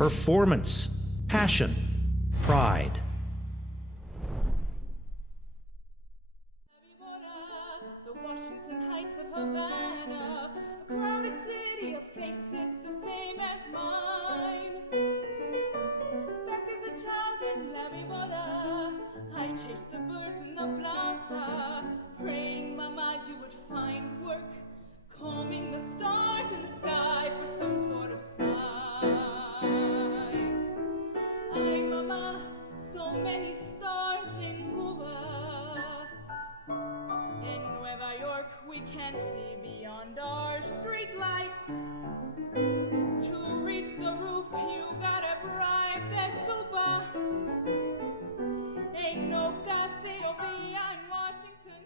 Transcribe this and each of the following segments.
performance, passion, pride. The Washington Heights of Havana, a crowded city of faces the same as mine. Back as a child in La Vibora, I chased the birds in the plaza, praying, Mama, you would find work, combing the stars in the sky for some sort of sign. Ay, Mama, so many stars in Cuba. In Nueva York, we can't see beyond our street lights. To reach the roof, you gotta bribe the super. Ain't no Garcia in Washington.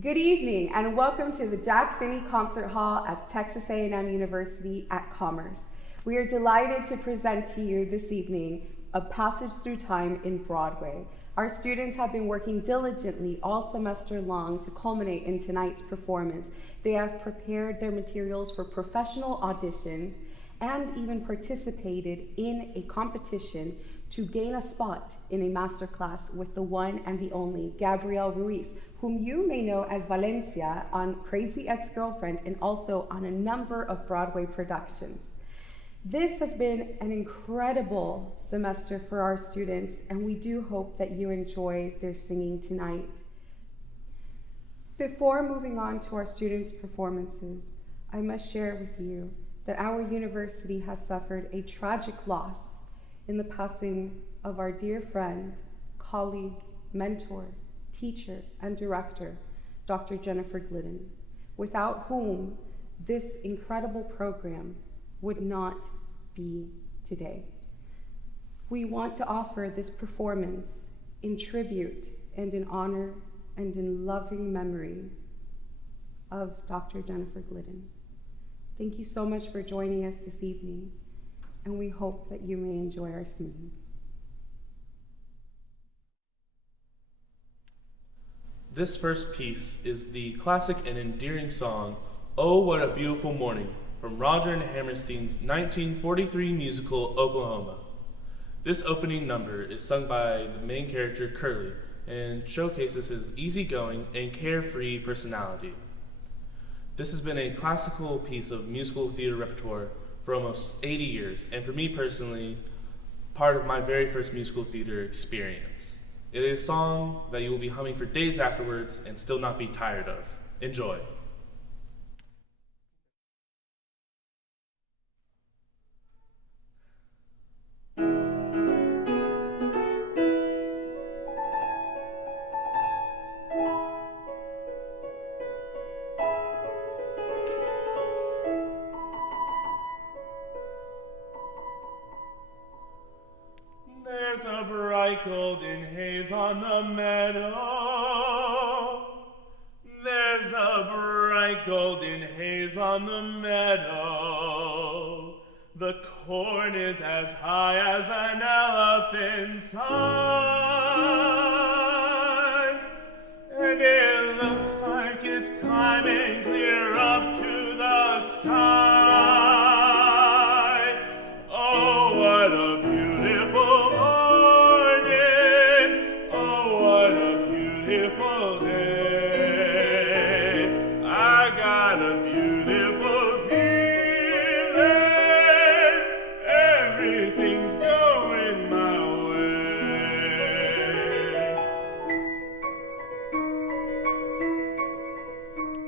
Good evening and welcome to the Jack Finney Concert Hall at Texas A&M University at Commerce. We are delighted to present to you this evening A Passage Through Time in Broadway. Our students have been working diligently all semester long to culminate in tonight's performance. They have prepared their materials for professional auditions and even participated in a competition to gain a spot in a masterclass with the one and the only Gabrielle Ruiz, whom you may know as Valencia on Crazy Ex-Girlfriend and also on a number of Broadway productions. This has been an incredible semester for our students, and we do hope that you enjoy their singing tonight. Before moving on to our students' performances, I must share with you that our university has suffered a tragic loss in the passing of our dear friend, colleague, mentor, teacher, and director, Dr. Jennifer Glidden, without whom this incredible program would not be today. We want to offer this performance in tribute and in honor and in loving memory of Dr. Jennifer Glidden. Thank you so much for joining us this evening, and we hope that you may enjoy our singing. This first piece is the classic and endearing song, "Oh, What a Beautiful Morning," from Roger and Hammerstein's 1943 musical, Oklahoma. This opening number is sung by the main character, Curly, and showcases his easygoing and carefree personality. This has been a classical piece of musical theater repertoire for almost 80 years, and for me personally, part of my very first musical theater experience. It is a song that you will be humming for days afterwards and still not be tired of. Enjoy. There's a bright golden haze on the meadow. There's a bright golden haze on the meadow. The corn is as high as an elephant's eye, and it looks like it's climbing clear up to the sky. Oh, what a beautiful morning. Oh, what a beautiful day. I got a beautiful feeling. Everything's going my way.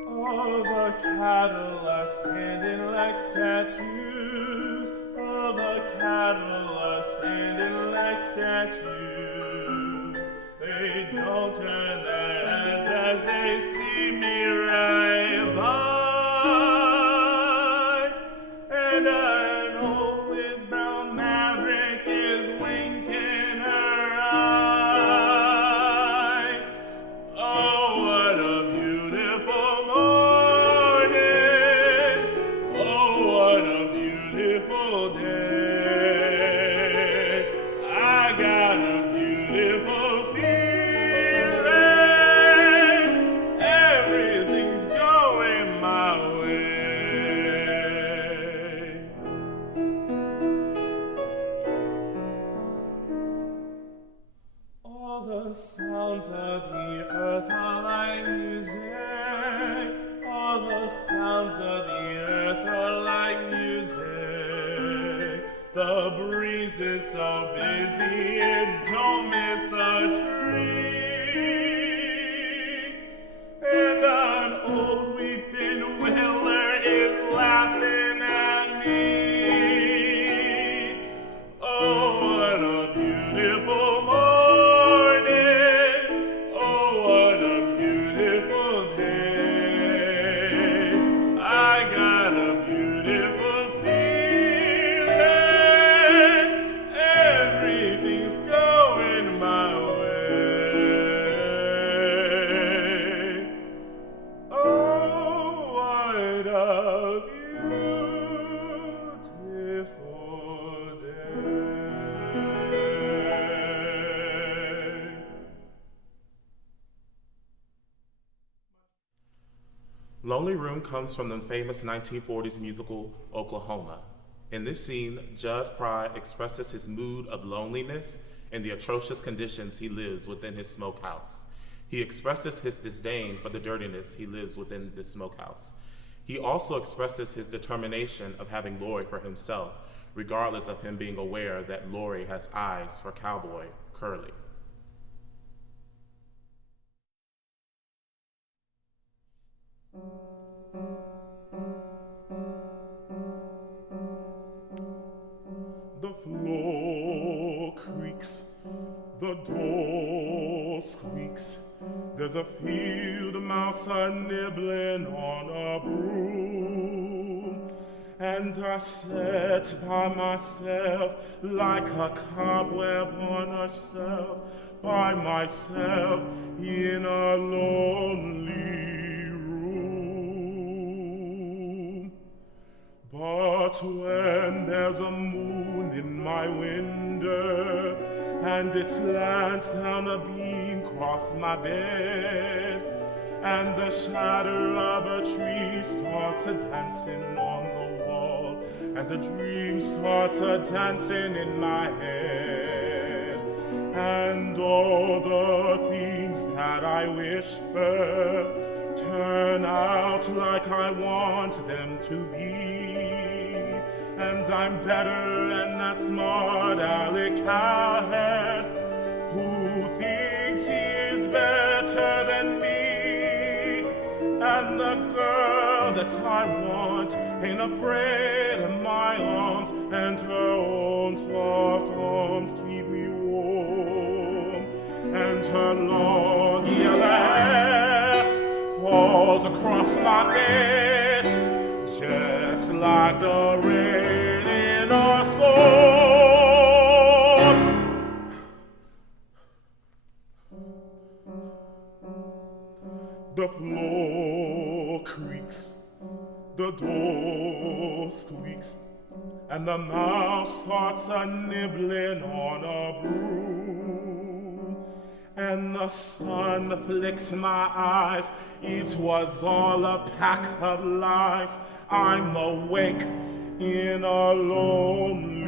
Oh, the cattle are standing like statues. Oh, the cattle are standing like statues. They don't turn their heads as they see me ride by. And an old with brown maverick is winking her eye. Oh, what a beautiful morning. Oh, what a beautiful day. I got a beautiful feeling. Everything's going sounds of the earth are like music. The breeze is so busy it don't miss a tree. And an old weeping willow is laughing at me. Oh, what a beautiful morning. Oh, what a beautiful day. I got a beautiful feeling. Everything's going my way. Oh, what a beautiful day. Lonely Room comes from the famous 1940s musical Oklahoma. In this scene, Judd Fry expresses his mood of loneliness and the atrocious conditions he lives within his smokehouse. He expresses his disdain for the dirtiness he lives within the smokehouse. He also expresses his determination of having Lori for himself, regardless of him being aware that Lori has eyes for cowboy Curly. The floor creaks, the door squeaks. There's a field mouse nibbling on a broom. And I sat by myself like a cobweb on a shelf, by myself in a lonely room. But when there's a moon in my window, and it slants down a beam across my bed, and the shadow of a tree starts a dancing on the wall, and the dream starts a dancing in my head, and all the things that I wish for turn out like I want them to be. And I'm better than that smart aleck cowhead who thinks he is better than me. And the girl that I want ain't afraid of my arms, and her own soft arms keep me warm. And her long yellow hair falls across my face, just like the rain in a storm. The floor creaks, the door squeaks, and the mouse starts a nibbling on a broom. And the sun flicks my eyes, it was all a pack of lies. I'm awake in a lonely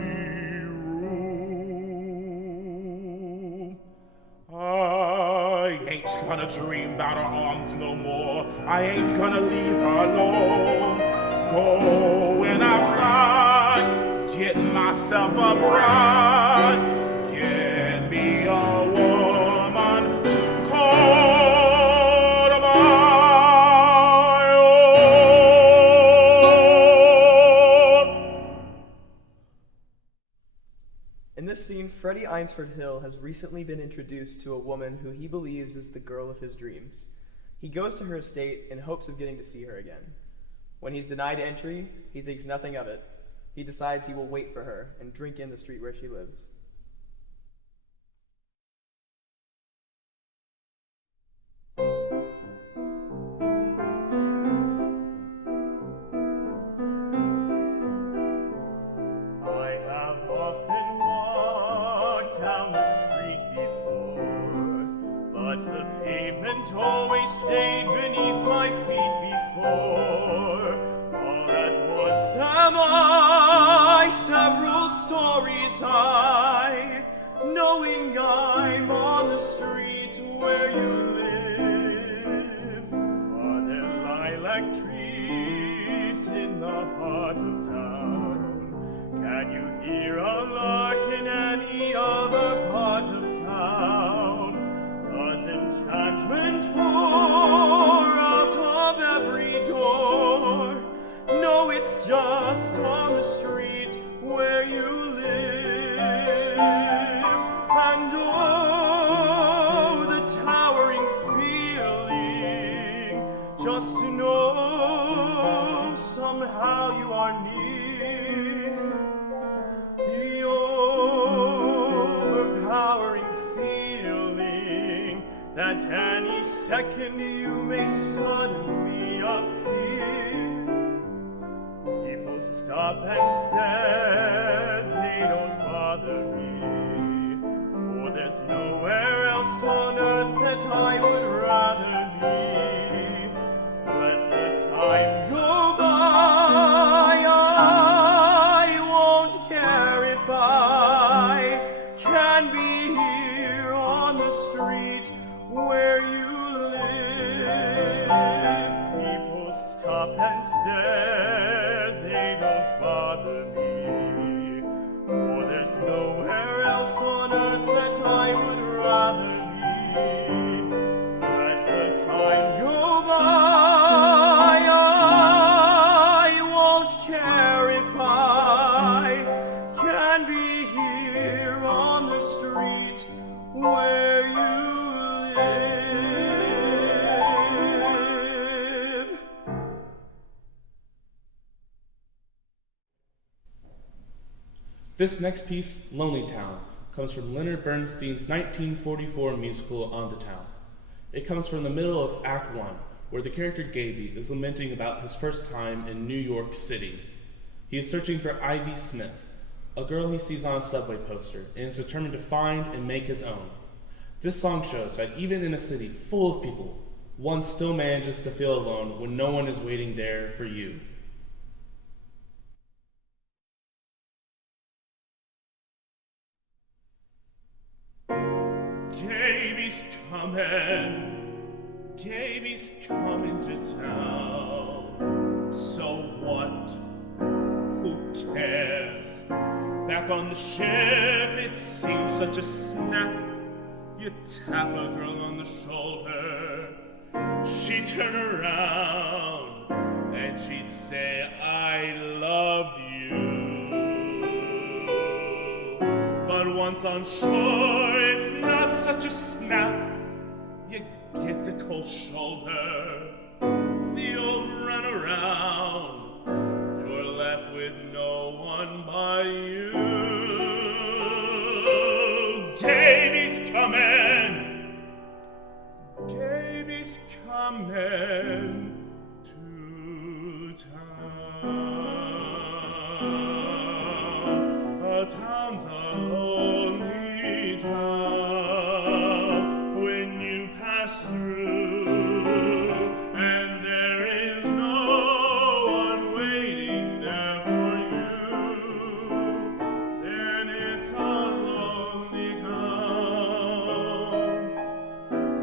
room. I ain't gonna dream about her arms no more. I ain't gonna leave her alone. Going outside, get myself a bride, get me a woman to call my own. In this scene, Freddie Eynsford Hill has recently been introduced to a woman who he believes is the girl of his dreams. He goes to her estate in hopes of getting to see her again. When he's denied entry, he thinks nothing of it. He decides he will wait for her and drink in the street where she lives. I have often walked down the street before, but the pavement always stayed beneath my feet before. All at once am I, several stories high, knowing I'm on the street where you live. Are there lilac trees the heart of town. Can you hear a lark in any other part of town? Does enchantment pour out of every door? No, it's just on the street where you live. And oh, the towering feeling, just to know somehow you are near. The overpowering feeling that any second you may suddenly appear. People stop and stare, they don't bother me, for there's nowhere else on earth that I would rather be. Let the time go by, I won't care if I can be here on the street where you live. People stop and stare, they don't bother me, for there's nowhere else on earth that I would rather be. Let the time go by, I won't care if I can be here on the street where you live. This next piece, Lonely Town, comes from Leonard Bernstein's 1944 musical On the Town. It comes from the middle of Act 1, where the character Gaby is lamenting about his first time in New York City. He is searching for Ivy Smith, a girl he sees on a subway poster, and is determined to find and make his own. This song shows that even in a city full of people, one still manages to feel alone when no one is waiting there for you. Gaby's coming to town. So what? Who cares? Back on the ship, it seems such a snap. You tap a girl on the shoulder, she'd turn around and she'd say, I love you. But once on shore, it's not such a snap. You get the cold shoulder, the old run around, you're left with no one but you. Gaby's coming to town. A town's a lonely town when you pass through, and there is no one waiting there for you. Then it's a lonely town.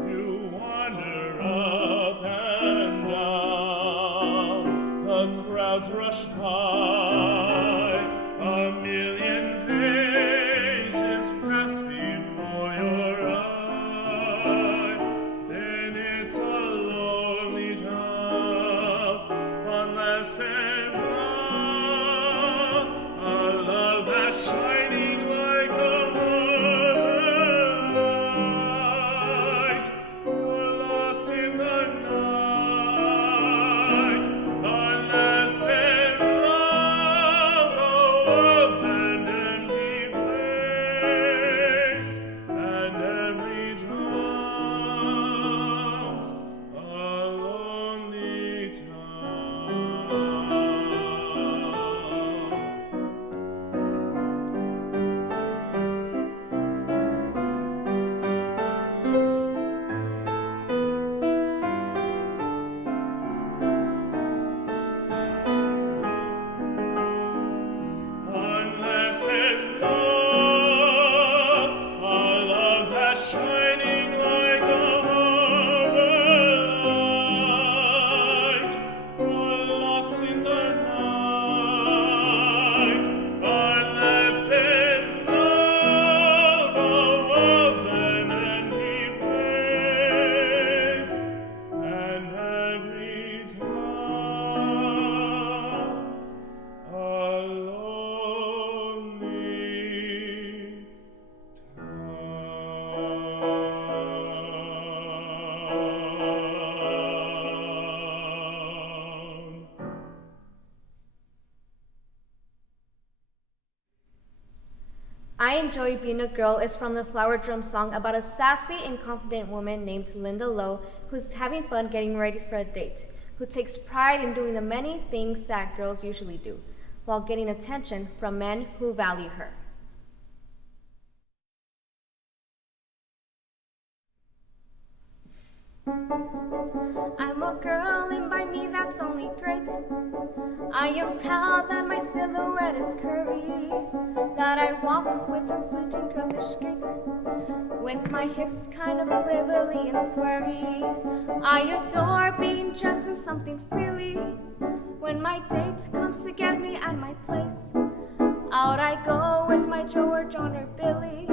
You wander up and down, the crowds rush by, a million faces pass before your eye. Then it's a lonely town, unless it's love, a love that's shining like a harbor light. You're lost in the night, unless it's love, the world's an I Enjoy Being a Girl is from the Flower Drum song about a sassy and confident woman named Linda Lowe who's having fun getting ready for a date, who takes pride in doing the many things sad girls usually do, while getting attention from men who value her. I'm a girl, and by me that's only great. I am proud that my silhouette is curvy, that I walk with unswitching girlish gaits, with my hips kind of swivelly and swervy. I adore being dressed in something frilly. When my date comes to get me at my place, out I go with my Joe or John or Billy,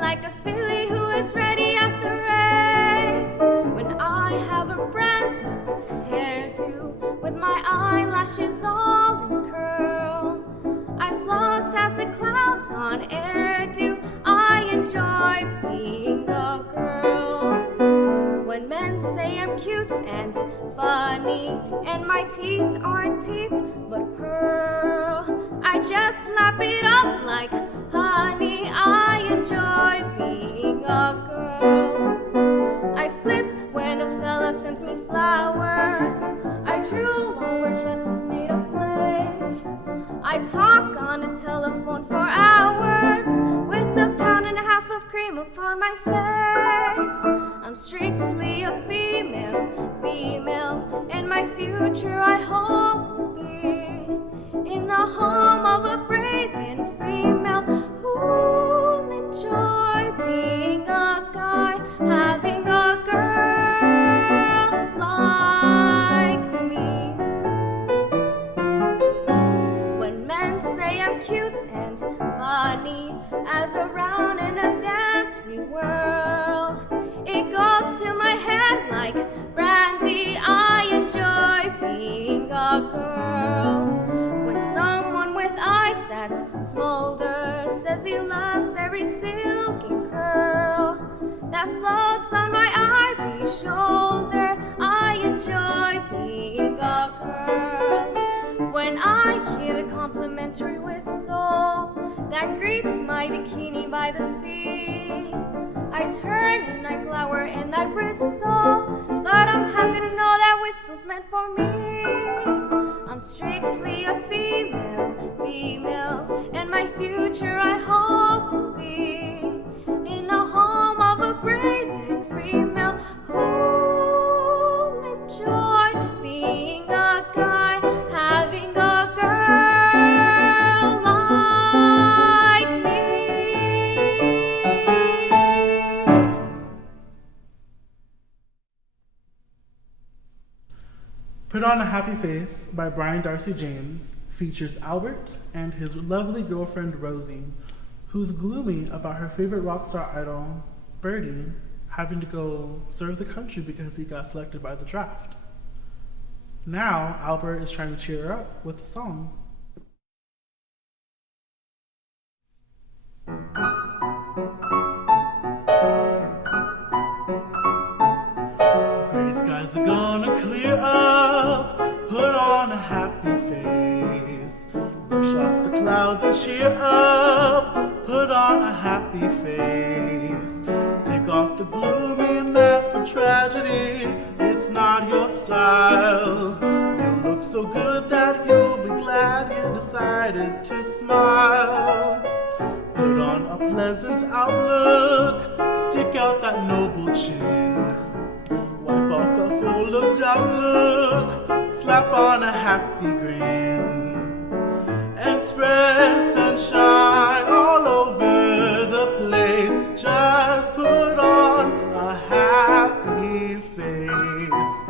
like a filly who is ready at the race. When I have a brand new hairdo, with my eyelashes all in curl, I float as the clouds on air do. I enjoy being a girl. When men say I'm cute and funny, and my teeth aren't teeth but pearl, I just slap it up like honey. I enjoy being a girl. I flip when a fella sends me flowers. I drool while wear dresses made of lace. I talk on the telephone for hours with a pound and a half of cream upon my face. I'm strictly a female, and my future I hope will be in the home of a brave and free male who'll enjoy being a guy, having a girl like me. When men say I'm cute and funny, as around in a dance we whirl, it goes to my head like brandy. I enjoy being a girl. When someone with eyes that smolder says he loves every silky curl that floats on my ivory shoulder, I enjoy being a girl. When I hear the complimentary whistle that greets my bikini by the sea, I turn and I glower and I bristle, but I'm happy to know that whistle's meant for me. I'm strictly a female, and my future I hope will be in the home of a brave and free male who'll enjoy being a guy, having a girl like me. Put on a Happy Face by Brian Darcy James features Albert and his lovely girlfriend Rosie, who's gloomy about her favorite rock star idol, Birdie, having to go serve the country because he got selected by the draft. Now, Albert is trying to cheer her up with a song. Gray skies are gonna clear up, put on a happy face, brush off the clouds and cheer up, put on a happy face, take off the gloomy mask of tragedy, it's not your style, you look so good that you'll be glad you decided to smile. Put on a pleasant outlook, stick out that noble chin, wipe off the full of doubt look, slap on a happy grin, and spread sunshine all over the place. Just put on a happy face.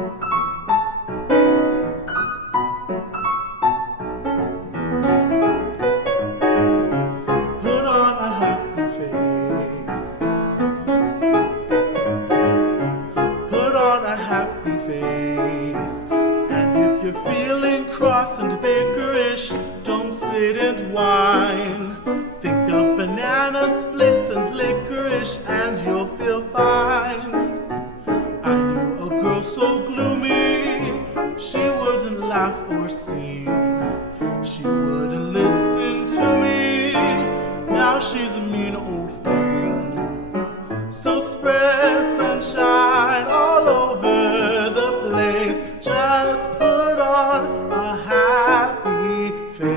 Put on a happy face. Put on a happy face. And if you're feeling cross and bickerish, don't sit and whine. Think of banana splits and licorice and you'll feel fine. I knew a girl so gloomy, she wouldn't laugh or sing. She wouldn't listen to me. Now she's a mean old thing. So spread sunshine all over the place. Just put on a happy face.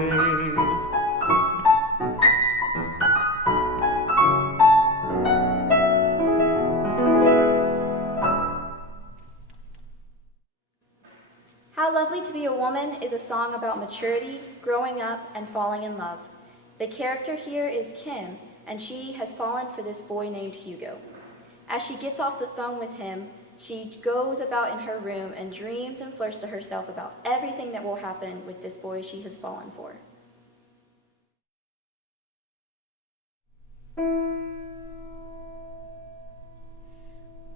How Lovely to Be a Woman is a song about maturity, growing up, and falling in love. The character here is Kim, and she has fallen for this boy named Hugo. As she gets off the phone with him, she goes about in her room and dreams and flirts to herself about everything that will happen with this boy she has fallen for.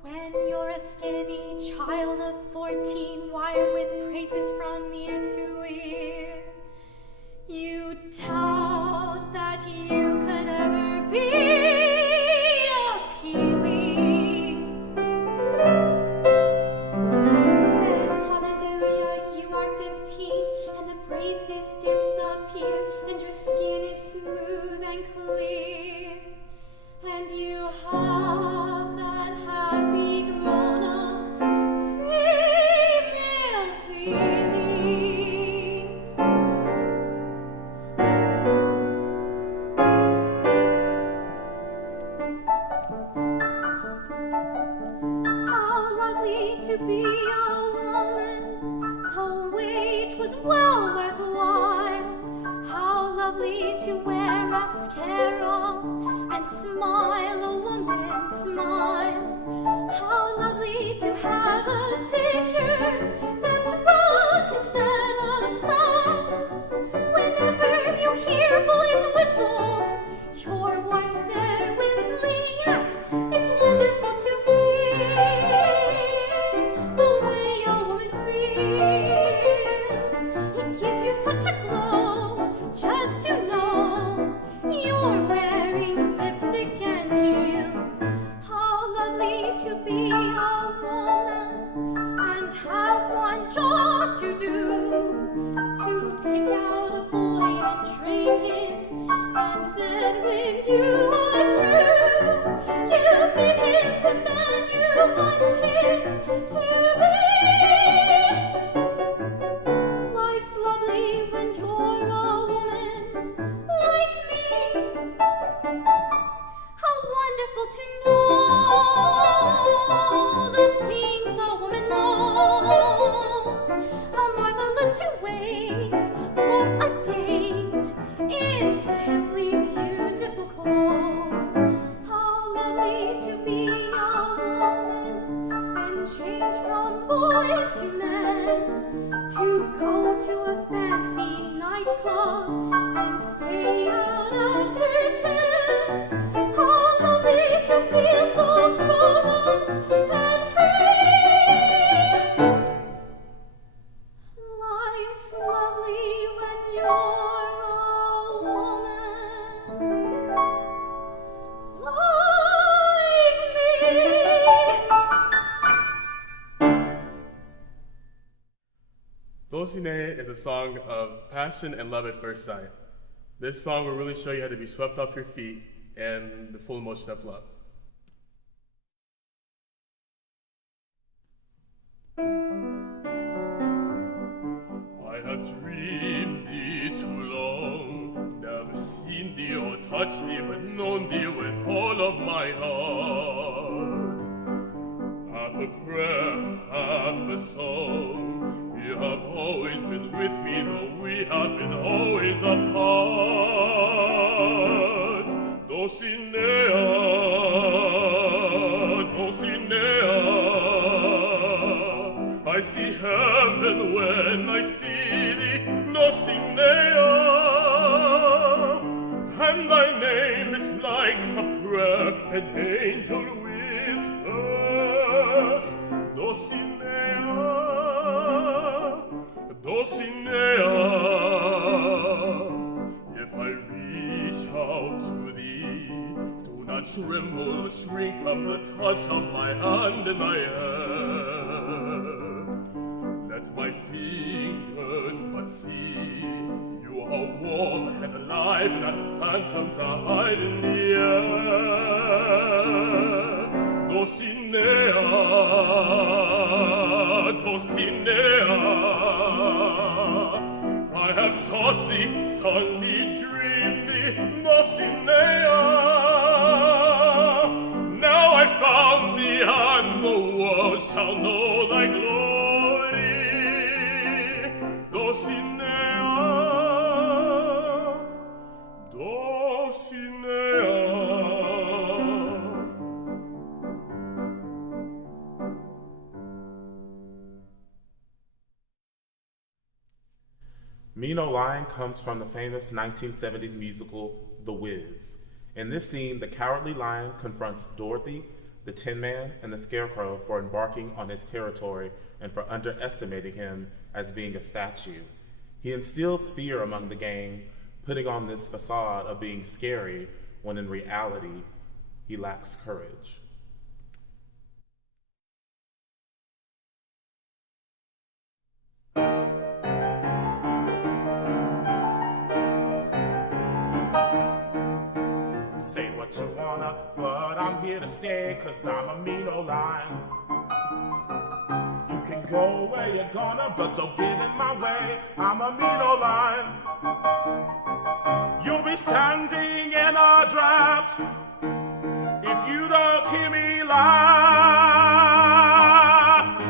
When you're a skinny child of 14, wired with praises from ear to ear, you doubt that you could ever be appealing. Then, hallelujah, you are 15, and the braces disappear, and your skin is smooth and clear, and you have that happy grown-up female feeling. How lovely to be a woman, the wait was well worthwhile. How lovely to wear mascara and smile, a woman's smile. How lovely to have a figure that's round instead of flat. Whenever you hear boys whistle, you're what they're whistling at. It's wonderful to feel the way a woman feels. It gives you such a glow just to know you're wearing lipstick and heels. How lovely to be a woman and have one job to do, to pick out a boy and train him, and then when you are through, you made him the man you want him to be. Life's lovely when you're a woman like me. How wonderful to know the things a woman knows. How marvelous to wait for a date in simply beautiful clothes. How lovely to be a woman and change from boys to men, to go to a fancy nightclub and stay out after 10. How lovely to feel so grown up and free. Life's lovely when you're a woman like me. Dulcinea is a song of passion and love at first sight. This song will really show you how to be swept off your feet and the full emotion of love. I have dreamed thee too long, never seen thee or touched thee, but known thee with all of my heart. Half a prayer, half a song, you have always been with me, though we have been always apart. Dulcinea, Dulcinea, I see heaven when I see thee, Dulcinea, and thy name is like a prayer an angel whispers. Dulcinea, Dulcinea, if I reach out to thee, do not tremble or shrink from the touch of my hand in thy hair. Let my fingers but see you are warm and alive, not a phantom to hide in the air. Dulcinea, Dulcinea, I have sought thee, sung thee, dreamed thee, Dulcinea. Now I found thee, and the world shall know thy glory, Dulcinea, Dulcinea. Me No Lion comes from the famous 1970s musical The Wiz. In this scene, the Cowardly Lion confronts Dorothy, the Tin Man, and the Scarecrow for embarking on his territory and for underestimating him as being a statue. He instills fear among the gang, putting on this facade of being scary when in reality, he lacks courage. Say what you wanna, but I'm here to stay, 'cause I'm a mean old lion. You can go where you're gonna, but don't get in my way. I'm a mean old lion. You'll be standing in a draft if you don't hear me laugh.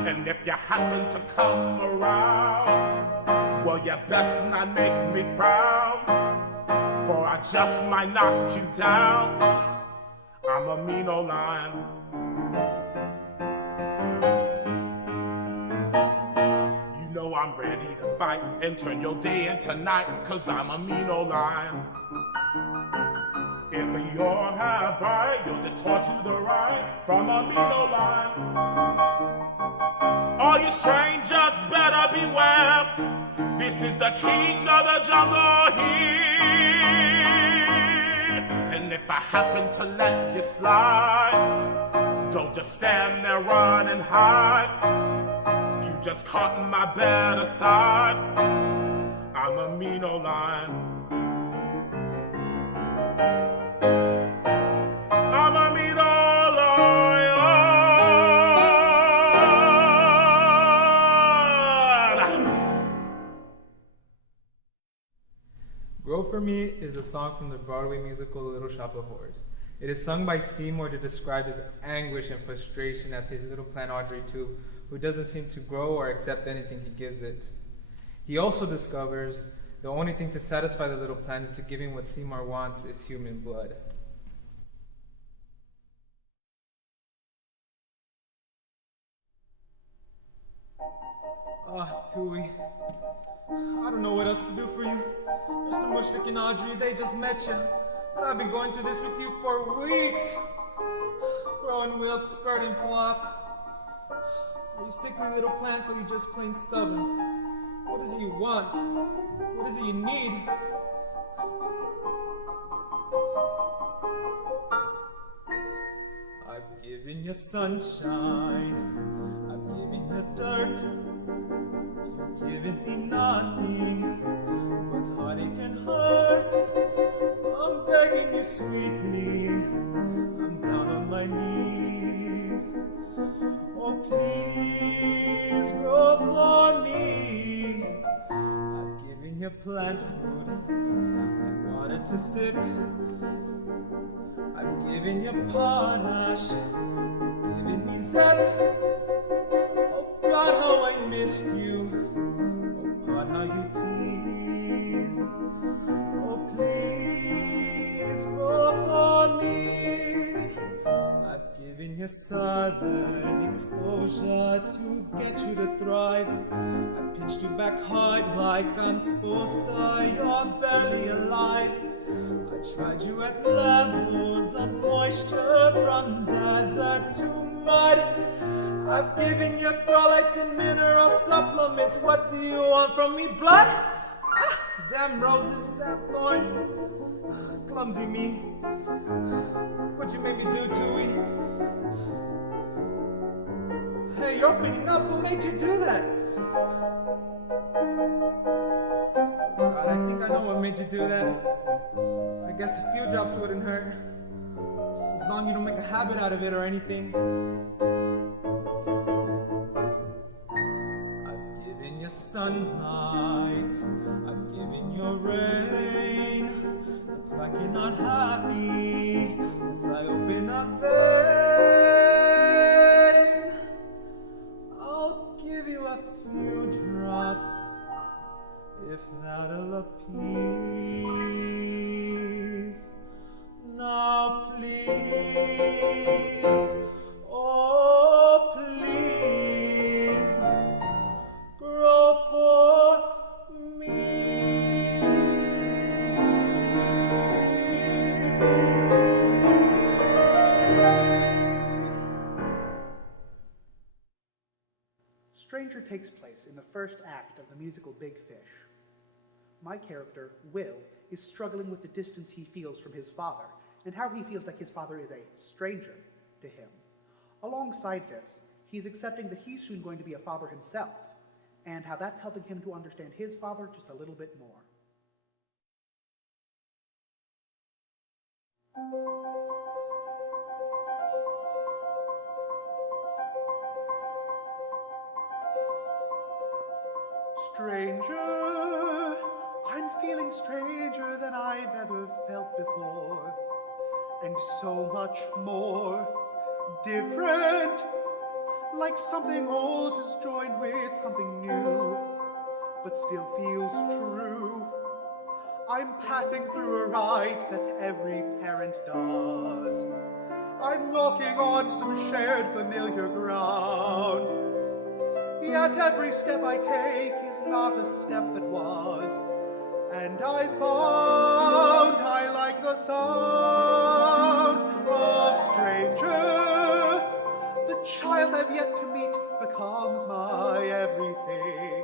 And if you happen to come around, well, you best not make me proud, for I just might knock you down. I'm a mean old lion. You know I'm ready to bite and turn your day into night, 'cause I'm a mean old lion. If you're half right, you'll detour to the right from a mean old lion. All you strangers better beware, this is the king of the jungle here. And if I happen to let you slide, don't just stand there, run and hide. You just caught my better side. I'm a mean old lion. I'm a mean old lion. Grow For Me is a song from the Broadway musical Little Shop of Horrors. It is sung by Seymour to describe his anguish and frustration at his little plant Audrey 2, who doesn't seem to grow or accept anything he gives it. He also discovers the only thing to satisfy the little plant into giving what Seymour wants is human blood. Ah, Tui. I don't know what else to do for you. Mr. Mushnik and Audrey, they just met you. But I've been going through this with you for weeks. Growing wild, spurt and flop. Are you sickly little plants or are you just plain stubborn? What is it you want? What is it you need? I've given you sunshine. I've given you dirt. You've given me nothing but heartache and hurt. I'm begging you sweetly. I'm down on my knees. Oh, please grow for me. I've given you plant food and water to sip. I've given you potash, given me zep. Oh God, how I missed you. Oh God, how you tease. Oh please grow for me. I've given you southern exposure to get you to thrive. I pinched you back hard like I'm supposed to. You're barely alive. I tried you at levels of moisture from desert to mud. I've given you growlites and mineral supplements. What do you want from me, blood? Ah, damn roses, damn thorns. Clumsy me. What you made me do, Tui? Hey, you're opening up. What made you do that? God, I think think I know what made you do that. I guess a few drops wouldn't hurt. Just as long as you don't make a habit out of it or anything. I've given you sunlight, I've given you rain. Looks like you're not happy, so I open up vein. I'll give you a few drops, if that'll appease. Now please, oh please, grow for me. Stranger takes place in the first act of the musical Big Fish. My character, Will, is struggling with the distance he feels from his father and how he feels like his father is a stranger to him. Alongside this, he's accepting that he's soon going to be a father himself and how that's helping him to understand his father just a little bit more. Stranger, I'm feeling stranger than I've ever felt before, and so much more different, like something old has joined with something new, but still feels true. I'm passing through a rite that every parent does. I'm walking on some shared familiar ground. Yet every step I take is not a step that was. And I found I like the sound of stranger. The child I've yet to meet becomes my everything,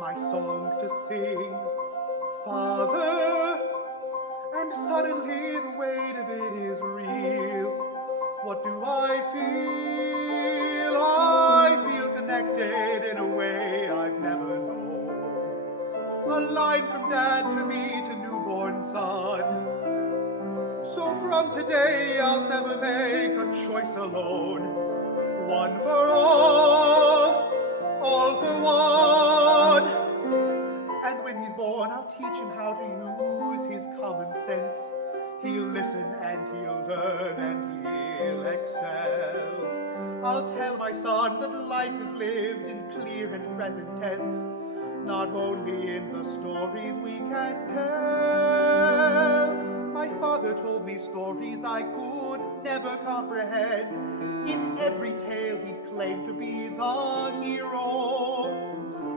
my song to sing. Father, and suddenly the weight of it is real. What do I feel? I feel connected in a way I've never known. A line from dad to me to newborn son. So from today I'll never make a choice alone. One for all for one. And when he's born, I'll teach him how to use his common sense. He'll listen and he'll learn and he'll excel. I'll tell my son that life is lived in clear and present tense, not only in the stories we can tell. My father told me stories I could never comprehend. In every tale he'd claim to be the hero.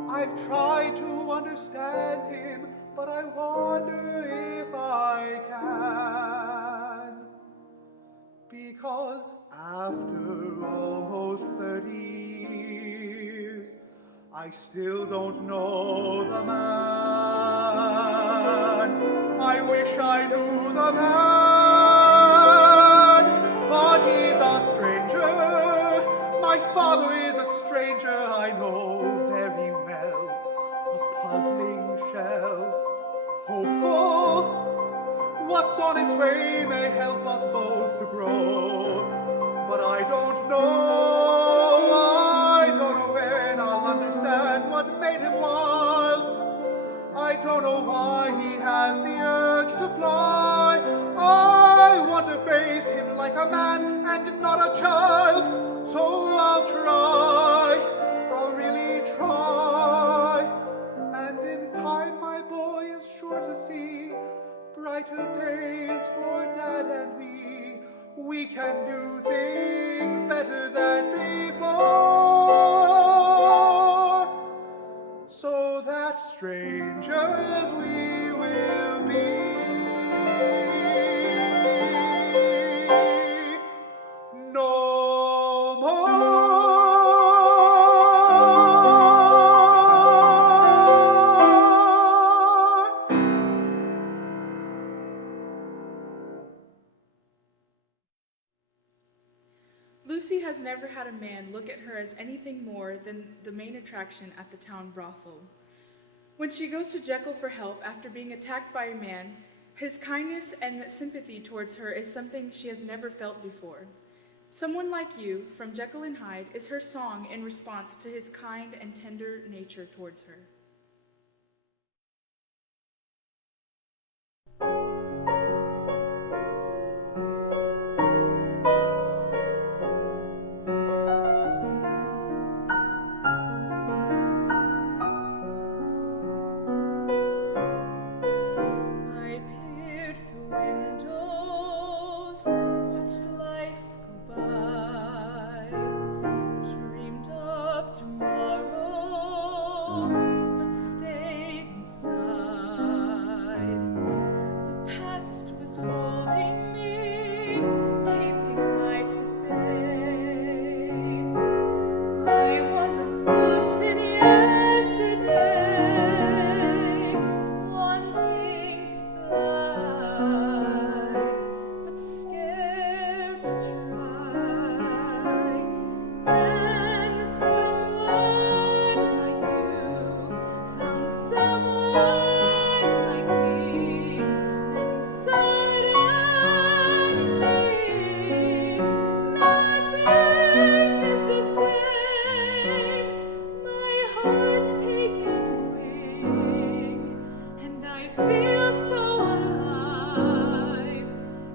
I've tried to understand him, but I wonder if I can. Because after almost 30 years, I still don't know the man. I wish I knew the man, but he's a stranger. My father is a stranger, I know very well. A puzzling shell, hopeful. What's on its way may help us both to grow. But I don't know when I'll understand what made him wild. I don't know why he has the urge to fly. I want to face him like a man and not a child. So I'll try, I'll really try. And in time my boy is sure to see brighter days for Dad and me. We can do things better than before. So that strangers we will be. No more. Lucy has never had a man look at her as anything more than the main attraction at the town brothel. When she goes to Jekyll for help after being attacked by a man, his kindness and sympathy towards her is something she has never felt before. Someone Like You from Jekyll and Hyde is her song in response to his kind and tender nature towards her. I peered through windows, watched life go by, dreamed of tomorrow, but stayed inside. The past was holding me, keeping life at bay. I wandered lost in yesterday, wanting to fly, but scared to try. Then someone like you found someone like me, and suddenly nothing is the same. My heart's taken wing, and I feel so alive,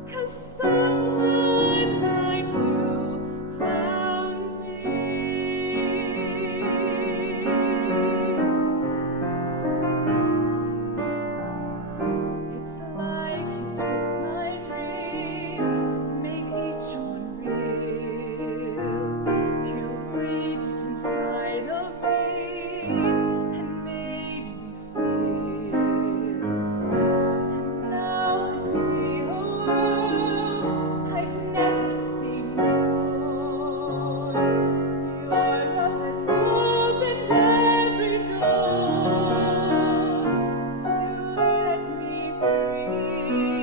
'cause someone like you found me. It's like you took my dreams, made each one real. You reached inside of me and made me feel. And now I see a world I've never seen before. Your love has opened every door. You set me free.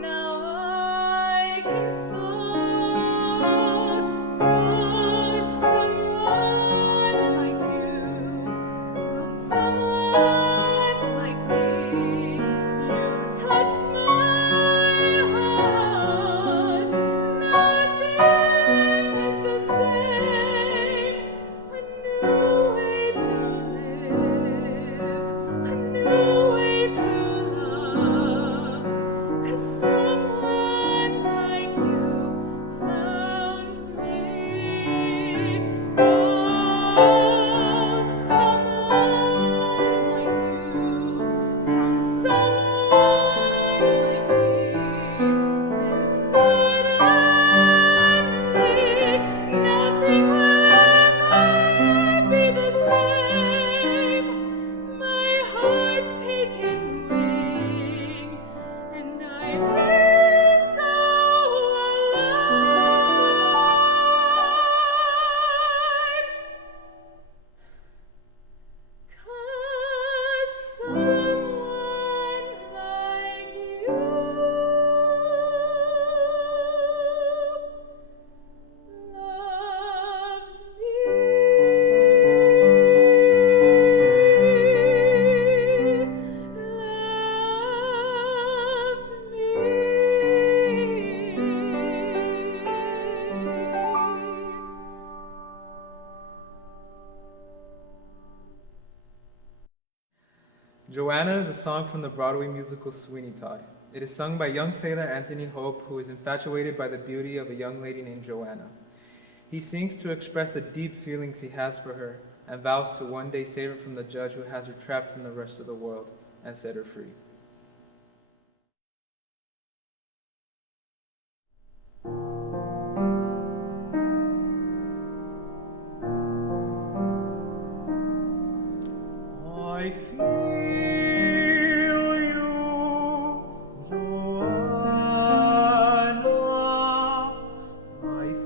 Now I can soar for someone like you, from someone like me. You touched my heart. Nothing is the same. A new way to live, a new way to love, 'cause someone like you found me. Oh, someone like you found someone like me, and suddenly nothing will ever be the same. My heart's taken wing, and I feel so alive, 'cause someone like you loves me. Joanna is a song from the Broadway musical Sweeney Todd. It is sung by young sailor Anthony Hope, who is infatuated by the beauty of a young lady named Joanna. He sings to express the deep feelings he has for her and vows to one day save her from the judge who has her trapped from the rest of the world and set her free. I feel you, Joanna. I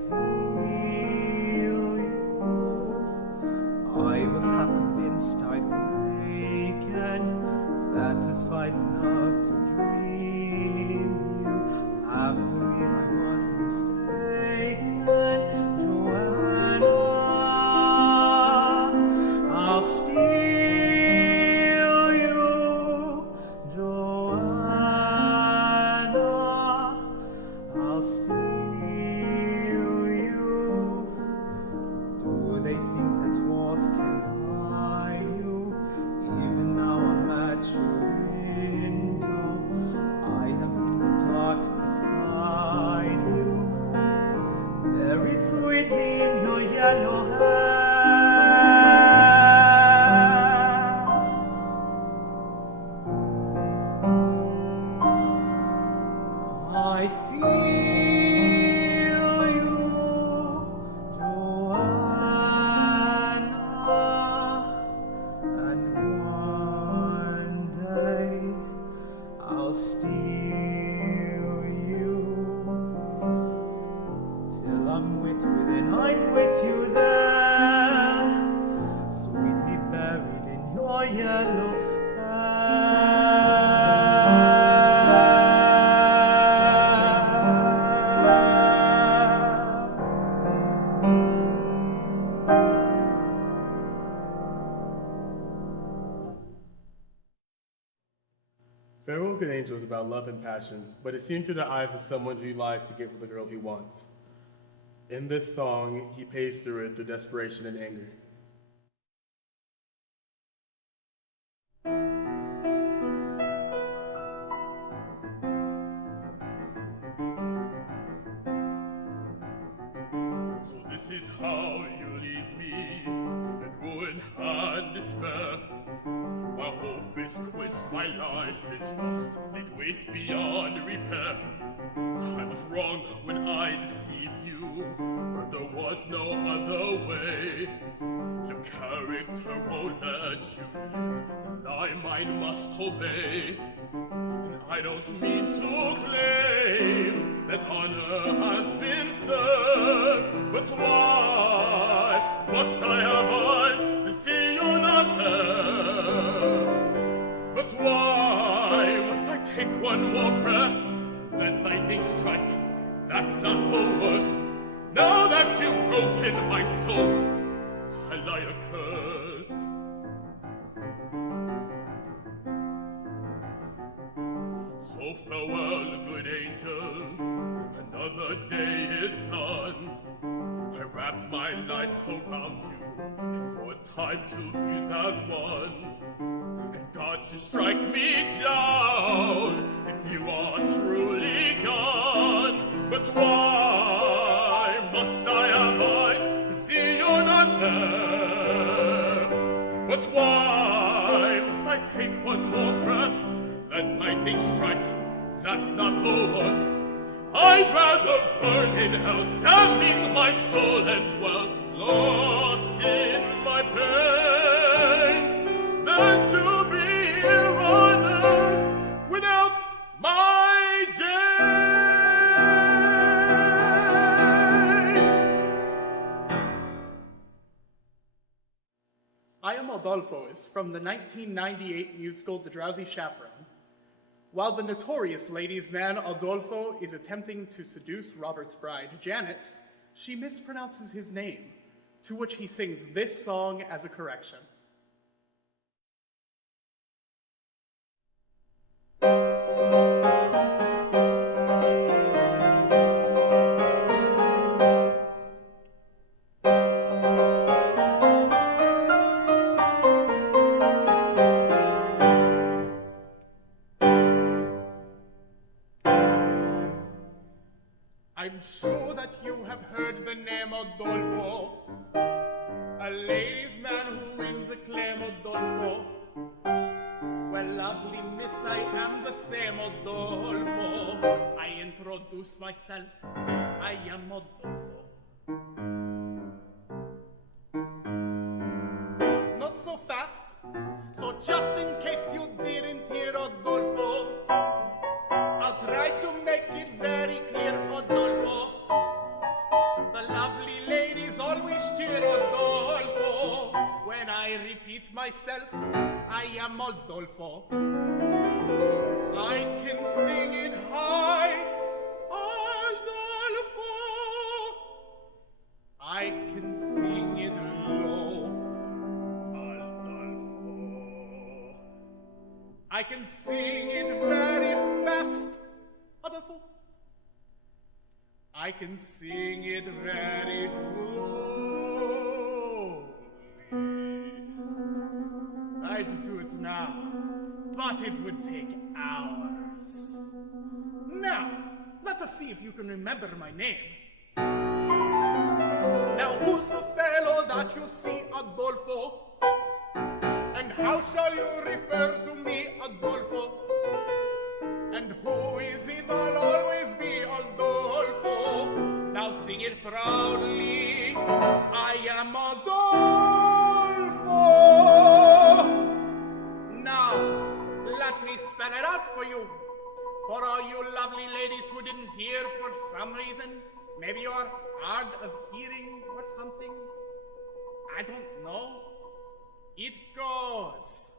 feel you. I was half convinced I'd wake and satisfied enough to dream you. I believe I was mistaken, Joanna. I'll steal I'll steal you till I'm with you, then I'm with you there, sweetly buried in your yellow Farewell Good Angel is about love and passion, but it's seen through the eyes of someone who lies to get with the girl he wants. In this song, he pays through it through desperation and anger. So this is how you leave me, in ruin and despair. My hope is quenched, my life is lost, laid waste beyond repair. I was wrong when I deceived you, but there was no other way. Your character won't let you live, the lie mine must obey. And I don't mean to claim that honor has been served, but why must I have eyes to see you're not there? But why must I take one more breath? Let lightning strike, that's not the worst. Now that you've broken my soul, I lie accursed. So farewell, good angel, another day is done. I wrapped my life around you, and for a time two fused as one. And God should strike me down if you are truly gone. But why must I have eyes to see you're not there? But why must I take one more breath? Let lightning strike, that's not the worst. I'd rather burn in hell, damning my soul and dwell lost in my pain, than to be here on earth without my day. I Am Adolfo is from the 1998 musical The Drowsy Chaperone. While the notorious ladies' man Adolfo is attempting to seduce Robert's bride, Janet, she mispronounces his name, to which he sings this song as a correction. I'm sure that you have heard the name Adolfo, a ladies' man who wins acclaim, Adolfo. Well, lovely miss, I am the same Adolfo. I introduce myself, I am Adolfo. Not so fast, so just in case you didn't hear Adolfo, I'll try to make it very clear, Adolfo. The lovely ladies always cheer, Adolfo. When I repeat myself, I am Adolfo. I can sing it high, Adolfo. I can sing it low, Adolfo. I can sing it very fast, Adolfo. I can sing it very slowly. I'd do it now, but it would take hours. Now, let us see if you can remember my name. Now, who's the fellow that you see, Adolfo? And how shall you refer to me, Adolfo? And who is it? I'll always be Adolfo. Now sing it proudly. I am Adolfo. Now, let me spell it out for you. For all you lovely ladies who didn't hear for some reason, maybe you're hard of hearing or something. I don't know. It goes.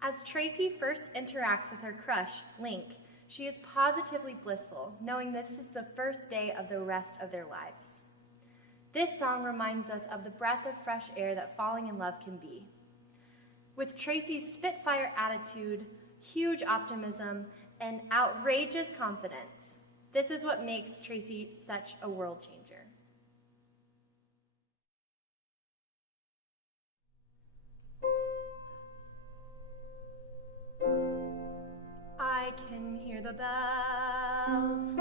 As Tracy first interacts with her crush, Link, she is positively blissful, knowing this is the first day of the rest of their lives. This song reminds us of the breath of fresh air that falling in love can be. With Tracy's spitfire attitude, huge optimism, and outrageous confidence, this is what makes Tracy such a world changer. I can hear the bells.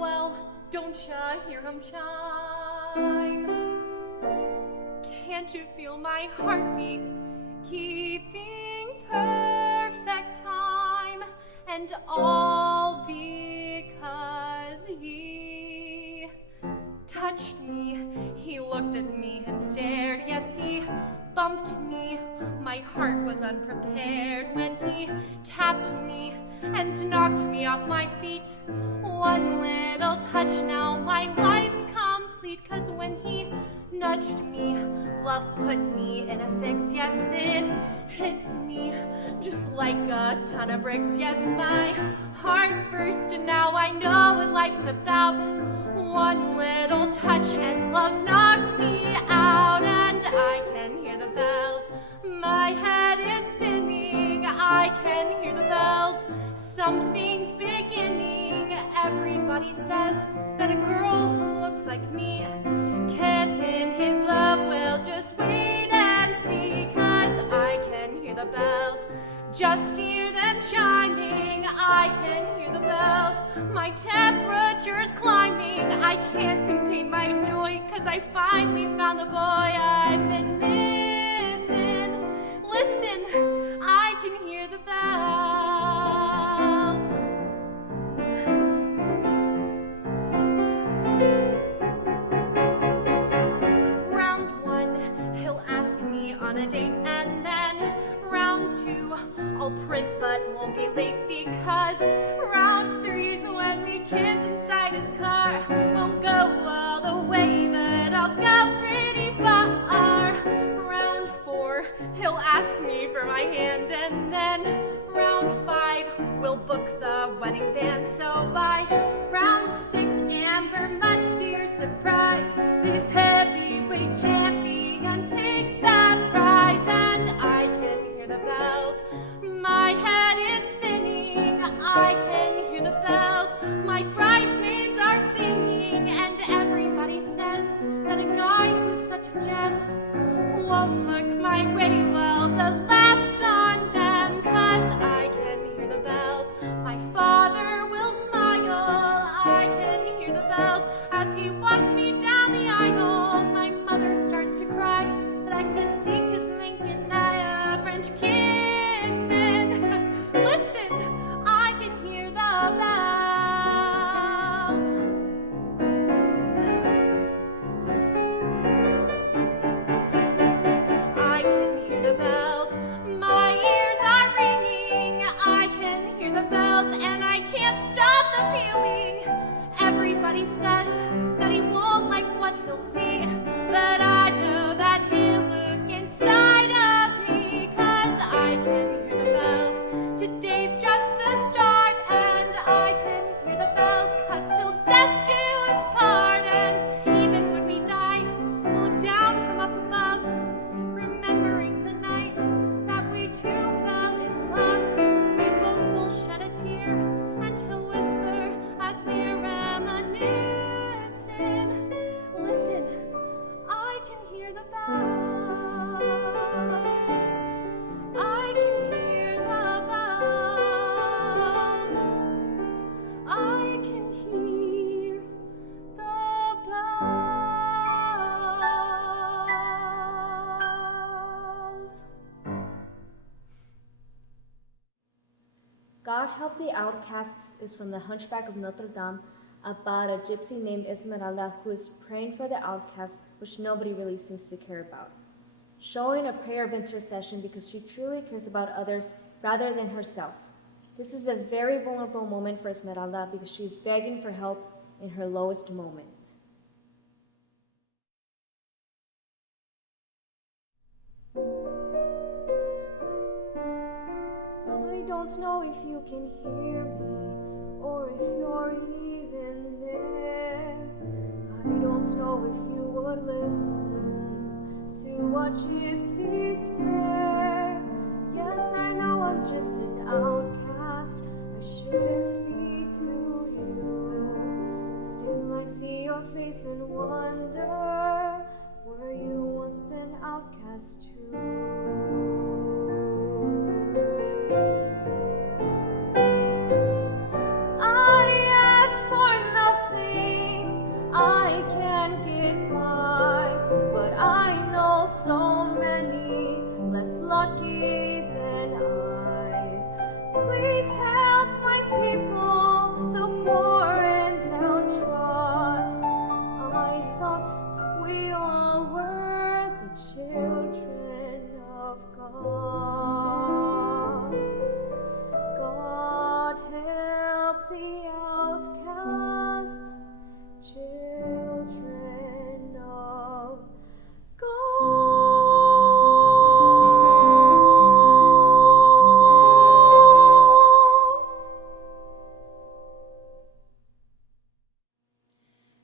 Well, don't ya hear them chime? Can't you feel my heartbeat keeping perfect time? And all because he touched me. He looked at me and stared. Yes, he bumped me. My heart was unprepared when he tapped me and knocked me off my feet. One little touch, now my life's complete. 'Cause when he nudged me, love put me in a fix. Yes, it hit me just like a ton of bricks. Yes, my heart burst, and now I know what life's about. One little touch and love's knocked me out. And I can hear the bells. My head is spinning. I can hear the bells. Something's beginning. Everybody says that a girl who looks like me can win his love. We'll just wait and see. 'Cause I can hear the bells. Just hear them chiming. I can hear the bells. My temperature's climbing. I can't contain my joy, 'cause I finally found the boy I've been missing. Listen, I can hear the bells. Round one, he'll ask me on a date, and then round two, I'll print but won't be late, because round three's when we kiss inside his car. Won't go all the way, but I'll go pretty far. Round four, he'll ask me for my hand, and then round five, we'll book the wedding band. So by round six, Amber, much to your surprise, this heavyweight champion takes that prize. And I can hear the bells. My head is spinning. I can hear the bells. My bridesmaids are singing, and everybody says that a guy who's such a gem won't look my way. Well, the laugh's on them, 'cause I can hear the bells. My father will smile. I can hear the bells as he walks me down the aisle. My mother starts to cry, but I can see 'cause Link and I are French kissing. Listen, I can hear the bells. I can hear the bells. My ears are ringing. I can hear the bells, and I can't stop the feeling. Everybody says that he won't like what he'll see, but I know that he'll look inside of me. 'Cause I can hear the bells. Today's just the start, and I can hear the bells. 'Cause till death do us part, and even when we die, we'll look down from up above, remembering the night that we two fell in love. We both will shed a tear, and he'll whisper as we're reminiscing. Listen, I can hear the bells. God Help the Outcasts is from the Hunchback of Notre Dame about a gypsy named Esmeralda who is praying for the outcasts, which nobody really seems to care about. Showing a prayer of intercession because she truly cares about others rather than herself. This is a very vulnerable moment for Esmeralda because she is begging for help in her lowest moment. I don't know if you can hear me or if you're even there. I don't know if you would listen to what gypsy's prayer. Yes, I know I'm just an outcast. I shouldn't speak to you. Still, I see your face and wonder, were you once an outcast too? So many less lucky than I. Please help my people, the poor and downtrodden. I thought we all were the children of God. God help the outcasts, children of God.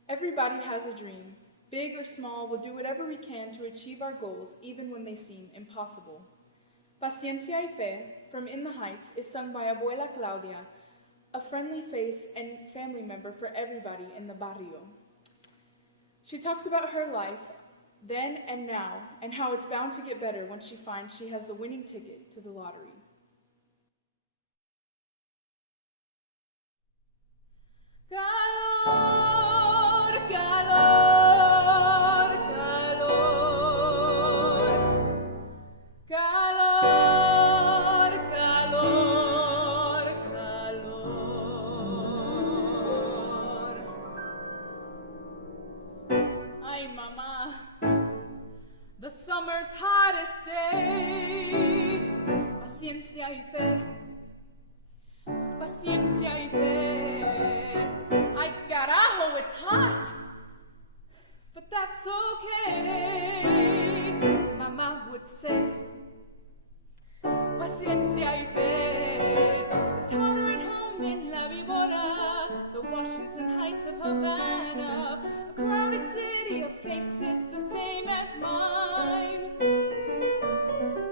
Everybody has a dream. Big or small, we'll do whatever we can to achieve our goals, even when they seem impossible. Paciencia y Fe, from In the Heights, is sung by Abuela Claudia, a friendly face and family member for everybody in the barrio. She talks about her life, then and now, and how it's bound to get better when she finds she has the winning ticket to the lottery. Calor, calor, calor. Calor, calor, calor. Ay, mamá, the summer's hottest day. Paciencia y fe. Paciencia y fe. Ay, carajo, it's hot. But that's okay, Mama would say. Paciencia y fe. It's hotter at home in La Vibora, the Washington Heights of Havana, a crowded city of faces the same as mine.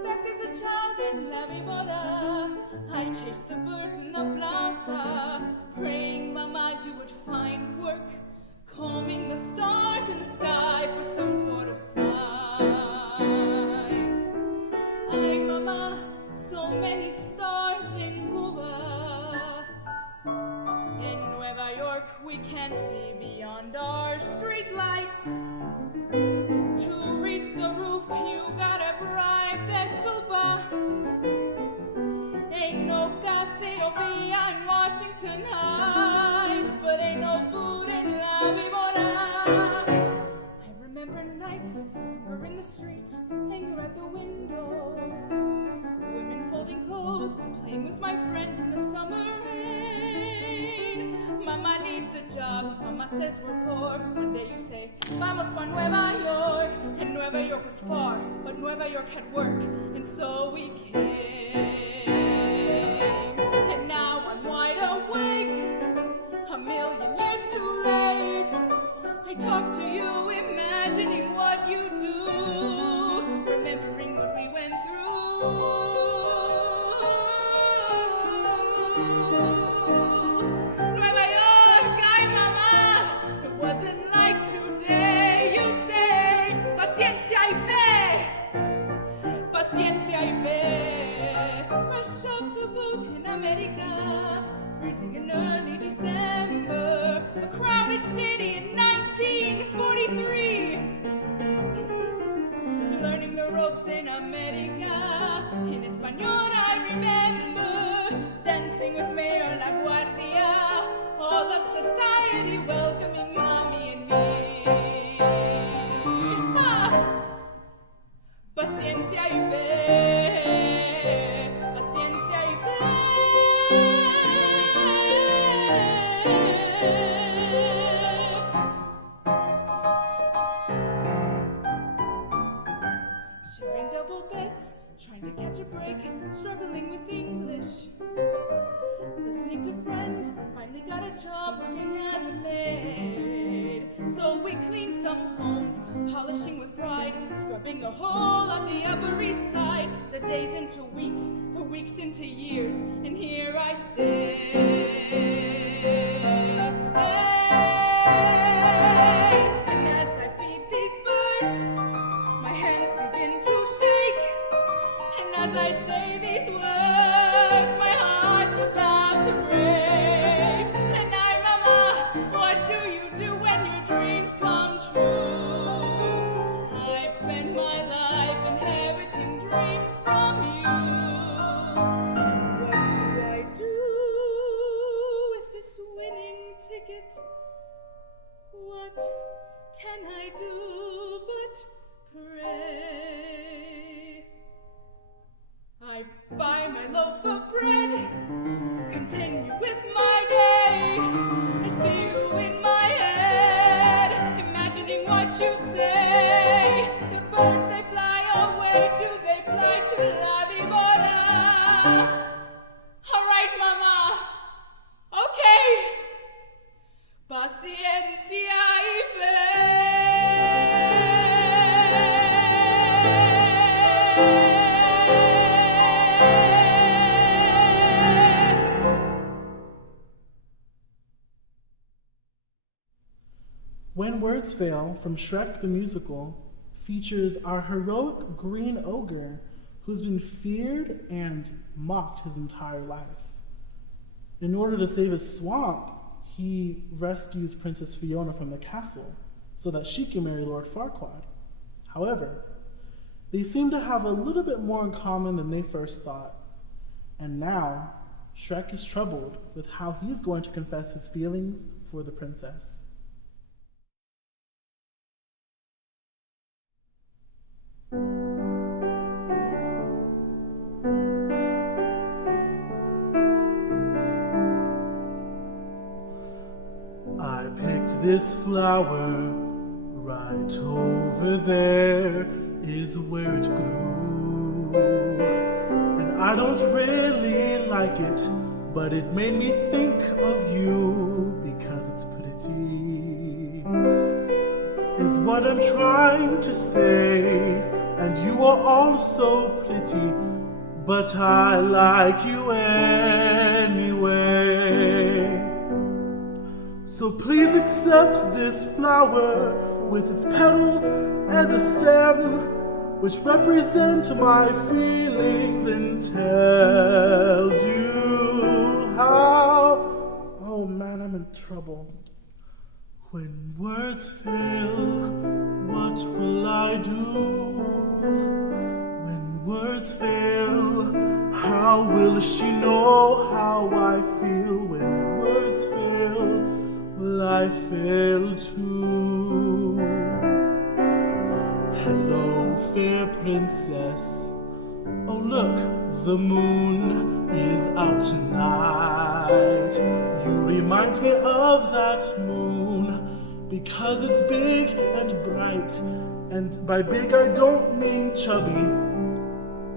Back as a child in La Vibora, I chased the birds in the plaza, praying, Mama, you would find work, combing the stars in the sky for some sort of sign. Ay, Mama, so many stars in Cuba. In Nueva York, we can't see beyond our street lights. To reach the roof, you gotta bribe the supa. Ain't no Garcia in Washington Heights, but ain't no food in La Vibora. I remember nights, hunger in the streets, anger at the windows, women folding clothes, playing with my friends in the summer rain. Mama needs a job, Mama says we're poor. One day you say, vamos pa' Nueva York, and Nueva York was far, but Nueva York had work, and so we came. And now I'm wide awake, a million years too late. I talk to you, imagining what you do, remembering what we went through. Nueva York, ay mama, it wasn't like today. You'd say, paciencia y fe, paciencia y fe. Fresh off the boat in America, freezing in early December, a crowded city in 1943. Learning the ropes in America, in Espanol I remember, dancing with trying to catch a break, struggling with English. Listening to friends, finally got a job working as a maid. So we cleaned some homes, polishing with pride, scrubbing the whole of the Upper East Side. The days into weeks, the weeks into years, and here I stay. And as I feed these birds, my hands begin to shake. And as I say these words, my heart's about to break. And Mama, what do you do when your dreams come true? I've spent my life inheriting dreams from you. What do I do with this winning ticket? What can I do but pray? I buy my loaf of bread, continue with my day. I see you in my head, imagining what you'd say. The birds, they fly away, do they fly to La Vibola? All right, Mama. Okay. Paciencia y fe. When Words Fail from Shrek the Musical features our heroic green ogre who's been feared and mocked his entire life. In order to save his swamp, he rescues Princess Fiona from the castle so that she can marry Lord Farquaad. However, they seem to have a little bit more in common than they first thought. And now, Shrek is troubled with how he's going to confess his feelings for the princess. I picked this flower right over there is where it grew. And I don't really like it, but it made me think of you because it's pretty, is what I'm trying to say. And you are also pretty, but I like you anyway. So please accept this flower with its petals and a stem, which represent my feelings and tells you how. Oh man, I'm in trouble. When words fail, what will I do? When words fail, how will she know how I feel? When words fail, will I fail too? Hello, fair princess. Oh look, the moon is out tonight. You remind me of that moon because it's big and bright. And by big I don't mean chubby.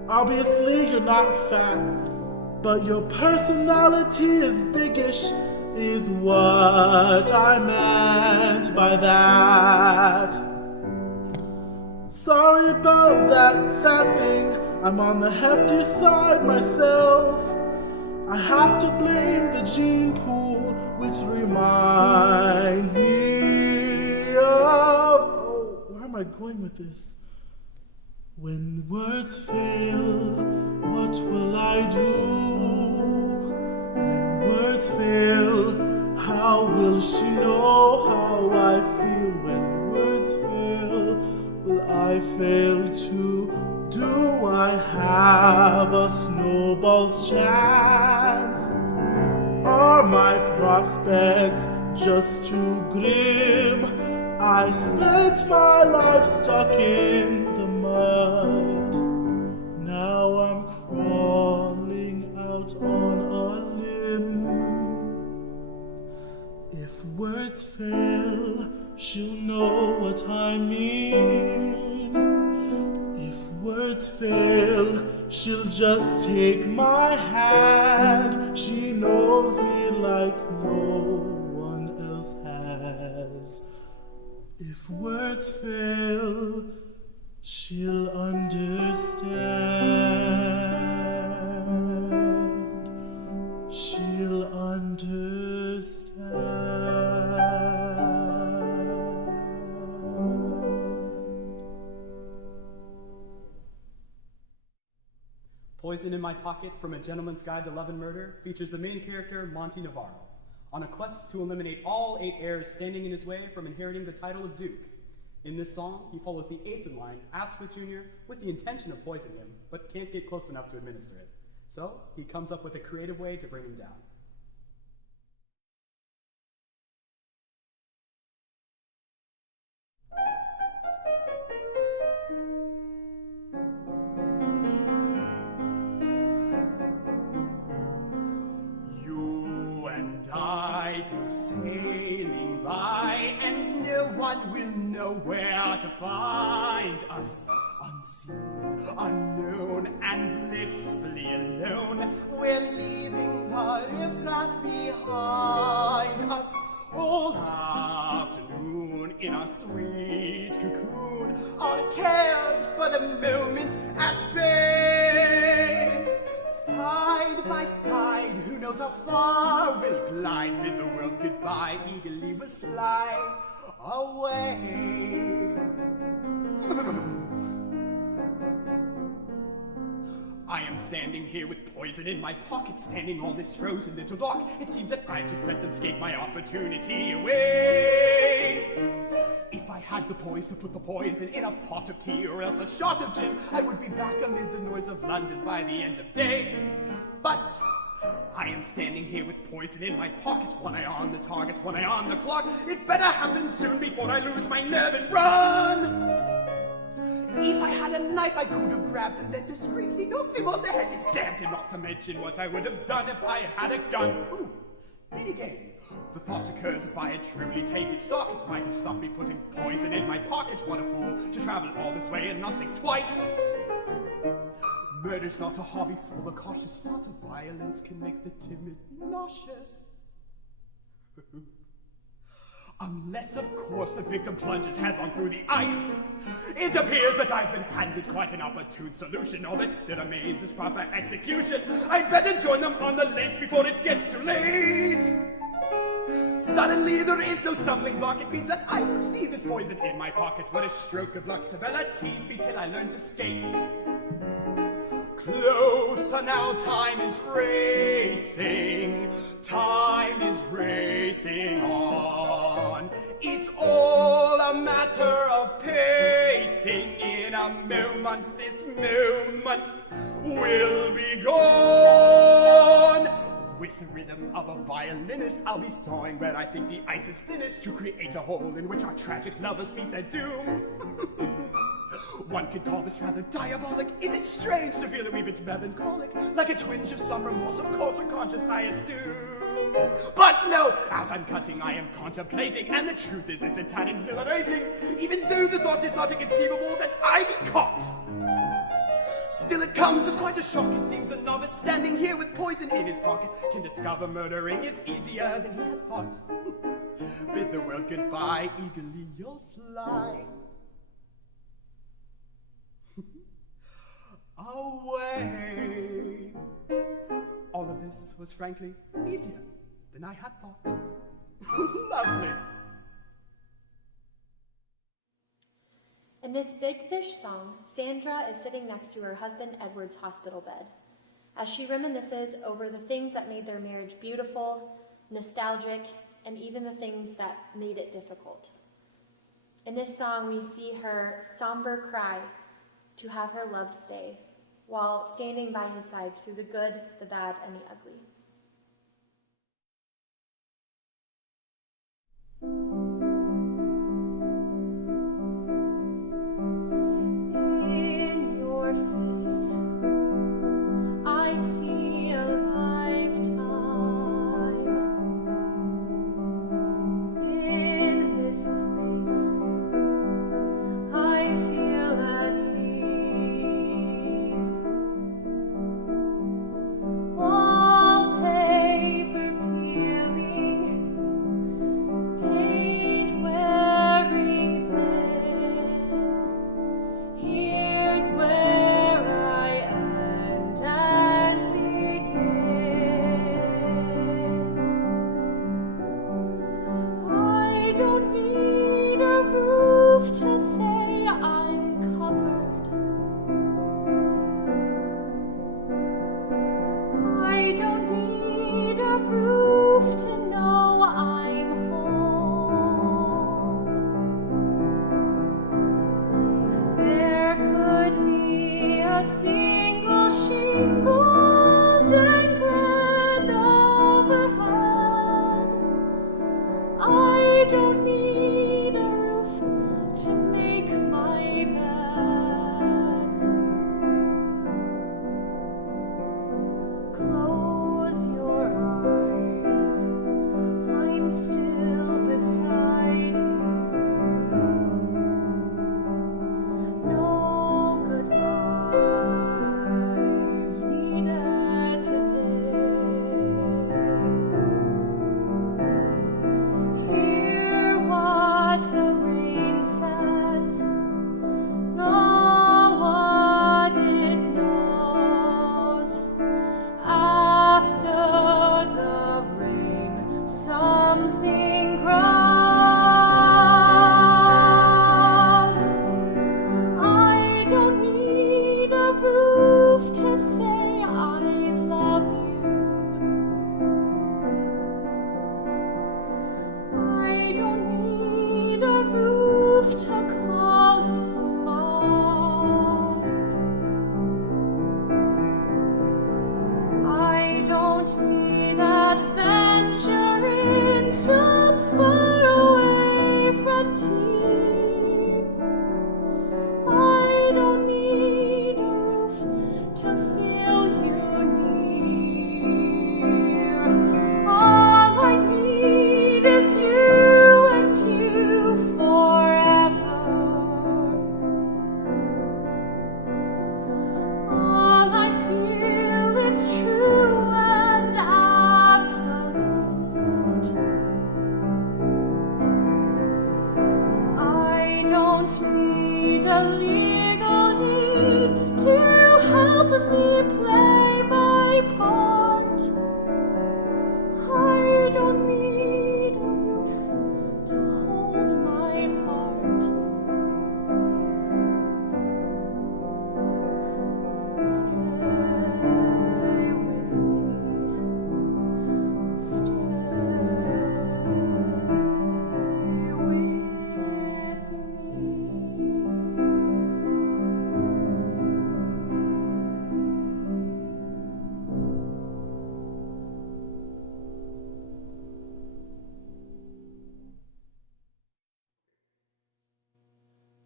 Obviously you're not fat, but your personality is biggish, is what I meant by that. Sorry about that fat thing, I'm on the hefty side myself. I have to blame the gene pool, which reminds me of... Oh, where am I going with this? When words fail, what will I do? When words fail, how will she know how I feel? When words fail, will I fail too? Do I have a snowball's chance? Are my prospects just too grim? I spent my life stuck in the mud. Now I'm crawling out on a limb. If words fail, she'll know what I mean. If words fail, she'll just take my hand. She knows me like no one else has. If words fail, she'll understand. She'll understand. Poison in My Pocket from A Gentleman's Guide to Love and Murder features the main character, Monty Navarro, on a quest to eliminate all 8 heirs standing in his way from inheriting the title of Duke. In this song, he follows the 8th in line, asks for Junior, with the intention of poisoning him, but can't get close enough to administer it. So, he comes up with a creative way to bring him down. You and I go sailing by, and no one will know where to find us. Unseen, unknown, and blissfully alone, we're leaving the riffraff behind us. All afternoon in our sweet cocoon, our cares for the moment at bay. Side by side, who knows how far we'll glide, bid the world goodbye, eagerly we'll fly away. I am standing here with poison in my pocket, standing on this frozen little dock. It seems that I just let them skate my opportunity away. If I had the poise to put the poison in a pot of tea or else a shot of gin, I would be back amid the noise of London by the end of day. But I am standing here with poison in my pocket, one eye on the target, one eye on the clock. It better happen soon before I lose my nerve and run. If I had a knife, I could have grabbed him, then discreetly knocked him on the head and stabbed him, not to mention what I would have done if I had a gun. Ooh, then again, the thought occurs if I had truly taken stock, it might have stopped me putting poison in my pocket. What a fool to travel all this way and not think twice. Murder's not a hobby for the cautious, thought of violence can make the timid nauseous. Unless, of course, the victim plunges headlong through the ice. It appears that I've been handed quite an opportune solution. All that still remains is proper execution. I'd better join them on the lake before it gets too late. Suddenly there is no stumbling block. It means that I won't need this poison in my pocket. What a stroke of luck. Sabella teased me till I learned to skate. Closer now, time is racing. Time is racing on. It's all a matter of pacing. In a moment, this moment will be gone. With the rhythm of a violinist, I'll be sawing where I think the ice is thinnest to create a hole in which our tragic lovers meet their doom. One could call this rather diabolic. Is it strange to feel a wee bit melancholic? Like a twinge of some remorse, of course unconscious, I assume. But no, as I'm cutting, I am contemplating, and the truth is it's a tad exhilarating, even though the thought is not inconceivable that I be caught. Still it comes as quite a shock. It seems a novice standing here with poison in his pocket can discover murdering is easier than he had thought. Bid the world goodbye, eagerly you'll fly away. All of this was frankly easier than I had thought. Lovely. In this Big Fish song, Sandra is sitting next to her husband Edward's hospital bed as she reminisces over the things that made their marriage beautiful, nostalgic, and even the things that made it difficult. In this song, we see her somber cry to have her love stay, while standing by his side through the good, the bad, and the ugly. In your face, I see a lifetime. In this place, I feel at ease. a single shingle dangling overhead. I don't need a roof to make my bed. Close your eyes, I'm still beside you. No goodbyes needed today. Hear what the rain says, know what it knows. After the rain, something grows. I don't need a roof to say I love you. I don't need a roof to call you mine. I don't need adventure in some faraway frontier. I don't need a roof to feel you near. All I need is you and you forever. All I feel is true and absolute. I don't need a legal deed to help me play my part. I don't need a roof to hold my heart. Stay with me. Stay with me.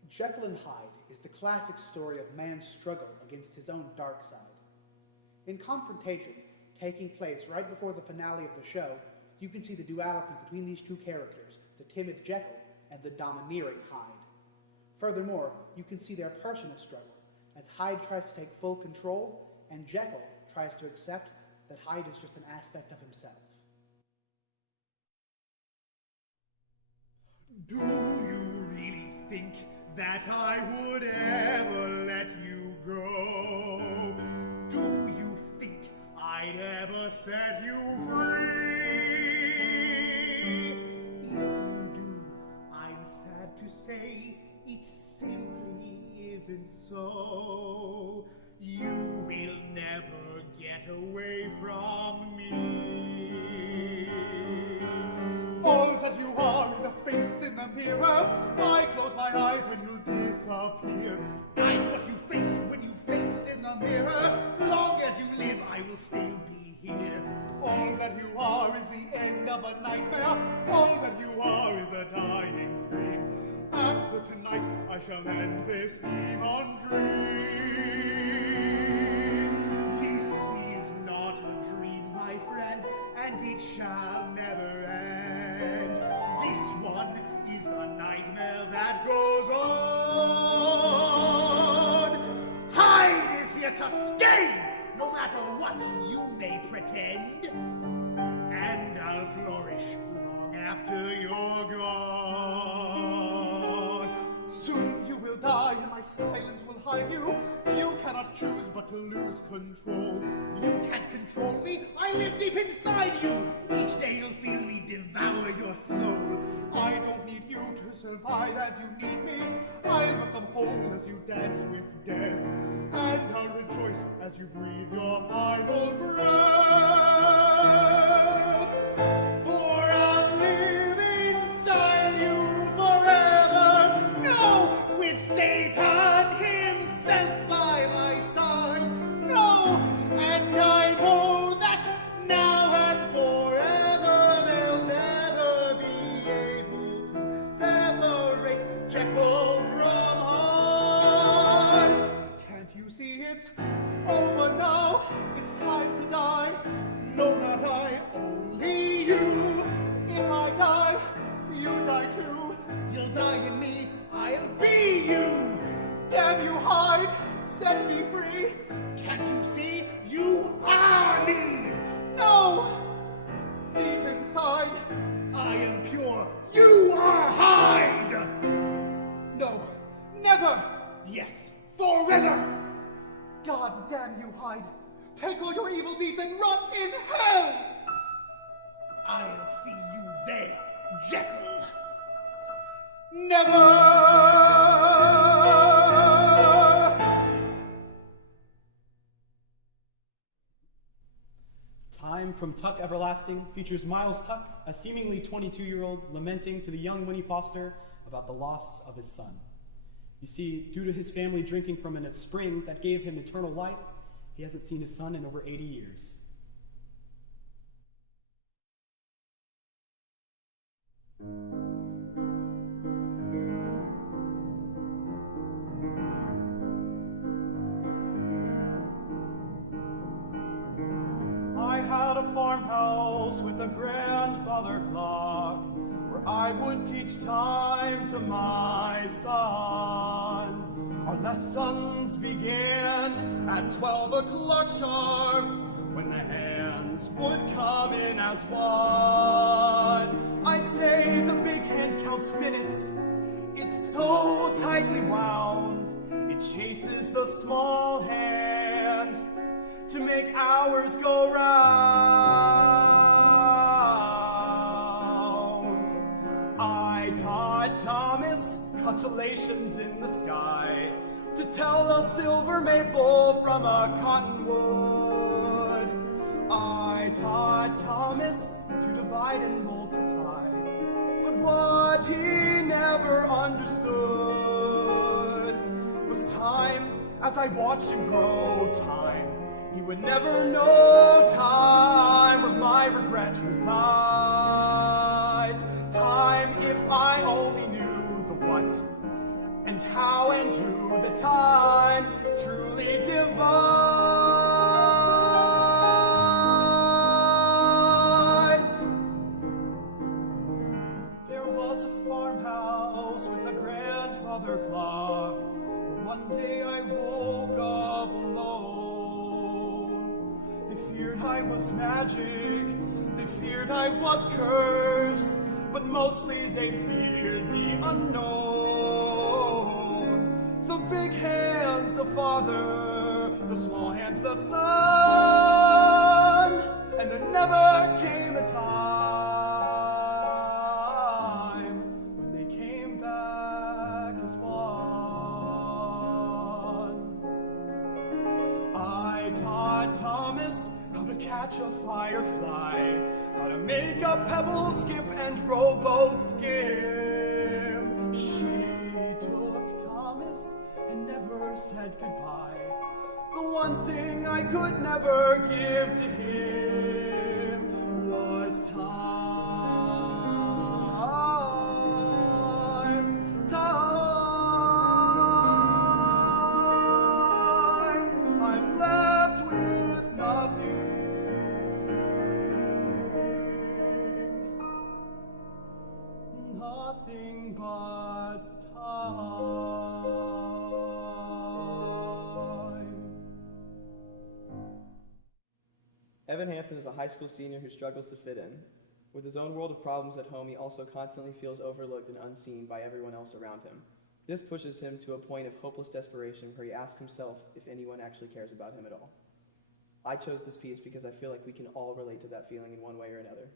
Jekyll and Hyde is the classic story of man's struggle against his own dark side. In Confrontation, taking place right before the finale of the show, you can see the duality between these two characters, the timid Jekyll and the domineering Hyde. Furthermore, you can see their personal struggle, as Hyde tries to take full control, and Jekyll tries to accept that Hyde is just an aspect of himself. Do you really think that I would ever let you go? Do you think I'd ever set you free? If you do, I'm sad to say it simply isn't so. You will never get away from me. All that you are is a face in the mirror. I close my eyes when you disappear. I'm what you face when you face in the mirror. Long as you live, I will still be here. All that you are is the end of a nightmare. All that you are is a dying scream. After tonight, I shall end this demon dream. This is not a dream, my friend, and it shall never end. This one is a nightmare that goes on. Hyde is here to stay, no matter what you may pretend. And I'll flourish long after you're gone. Soon you will die and my silence will hide you. You cannot choose but to lose control. You can't control me, I live deep inside you. Each day you'll feel me devour your soul. I don't need you to survive as you need me. I'll become whole as you dance with death. And I'll rejoice as you breathe your final breath. For I'll live inside you forever. No, with Satan himself by my side. It's over now, it's time to die. No, not I, only you. If I die, you die too. You'll die in me, I'll be you. Damn you, hide, set me free. Can't you see, you are me? No, deep inside, I am pure. You are Hyde. No, never. Yes, forever. God damn you, Hyde. Take all your evil deeds and rot in hell. I'll see you there, Jekyll. Never. Time from Tuck Everlasting features Miles Tuck, a seemingly 22-year-old lamenting to the young Winnie Foster about the loss of his son. You see, due to his family drinking from a spring that gave him eternal life, he hasn't seen his son in over 80 years. I had a farmhouse with a grandfather clock where I would teach time to my son. Our lessons began at 12 o'clock sharp when the hands would come in as one. I'd say the big hand counts minutes. It's so tightly wound. It chases the small hand to make hours go round. I taught Thomas constellations in the sky to tell a silver maple from a cottonwood. I taught Thomas to divide and multiply, but what he never understood was time. As I watched him grow, time. He would never know time where my regret resides. Time, if I only knew the what and how and who the time truly divides. There was a farmhouse with a grandfather clock. One day I woke up alone. They feared I was magic, they feared I was cursed, but mostly they feared the unknown. The big hands, the father, the small hands, the son, and there never came a time when they came back as one. I taught Thomas how to catch a firefly, how to make a pebble skip and rowboat skim. She took Thomas and never said goodbye. The one thing I could never give to him was time. Time. I'm left with nothing. Nothing but time. Evan Hansen is a high school senior who struggles to fit in. With his own world of problems at home, he also constantly feels overlooked and unseen by everyone else around him. This pushes him to a point of hopeless desperation where he asks himself if anyone actually cares about him at all. I chose this piece because I feel like we can all relate to that feeling in one way or another.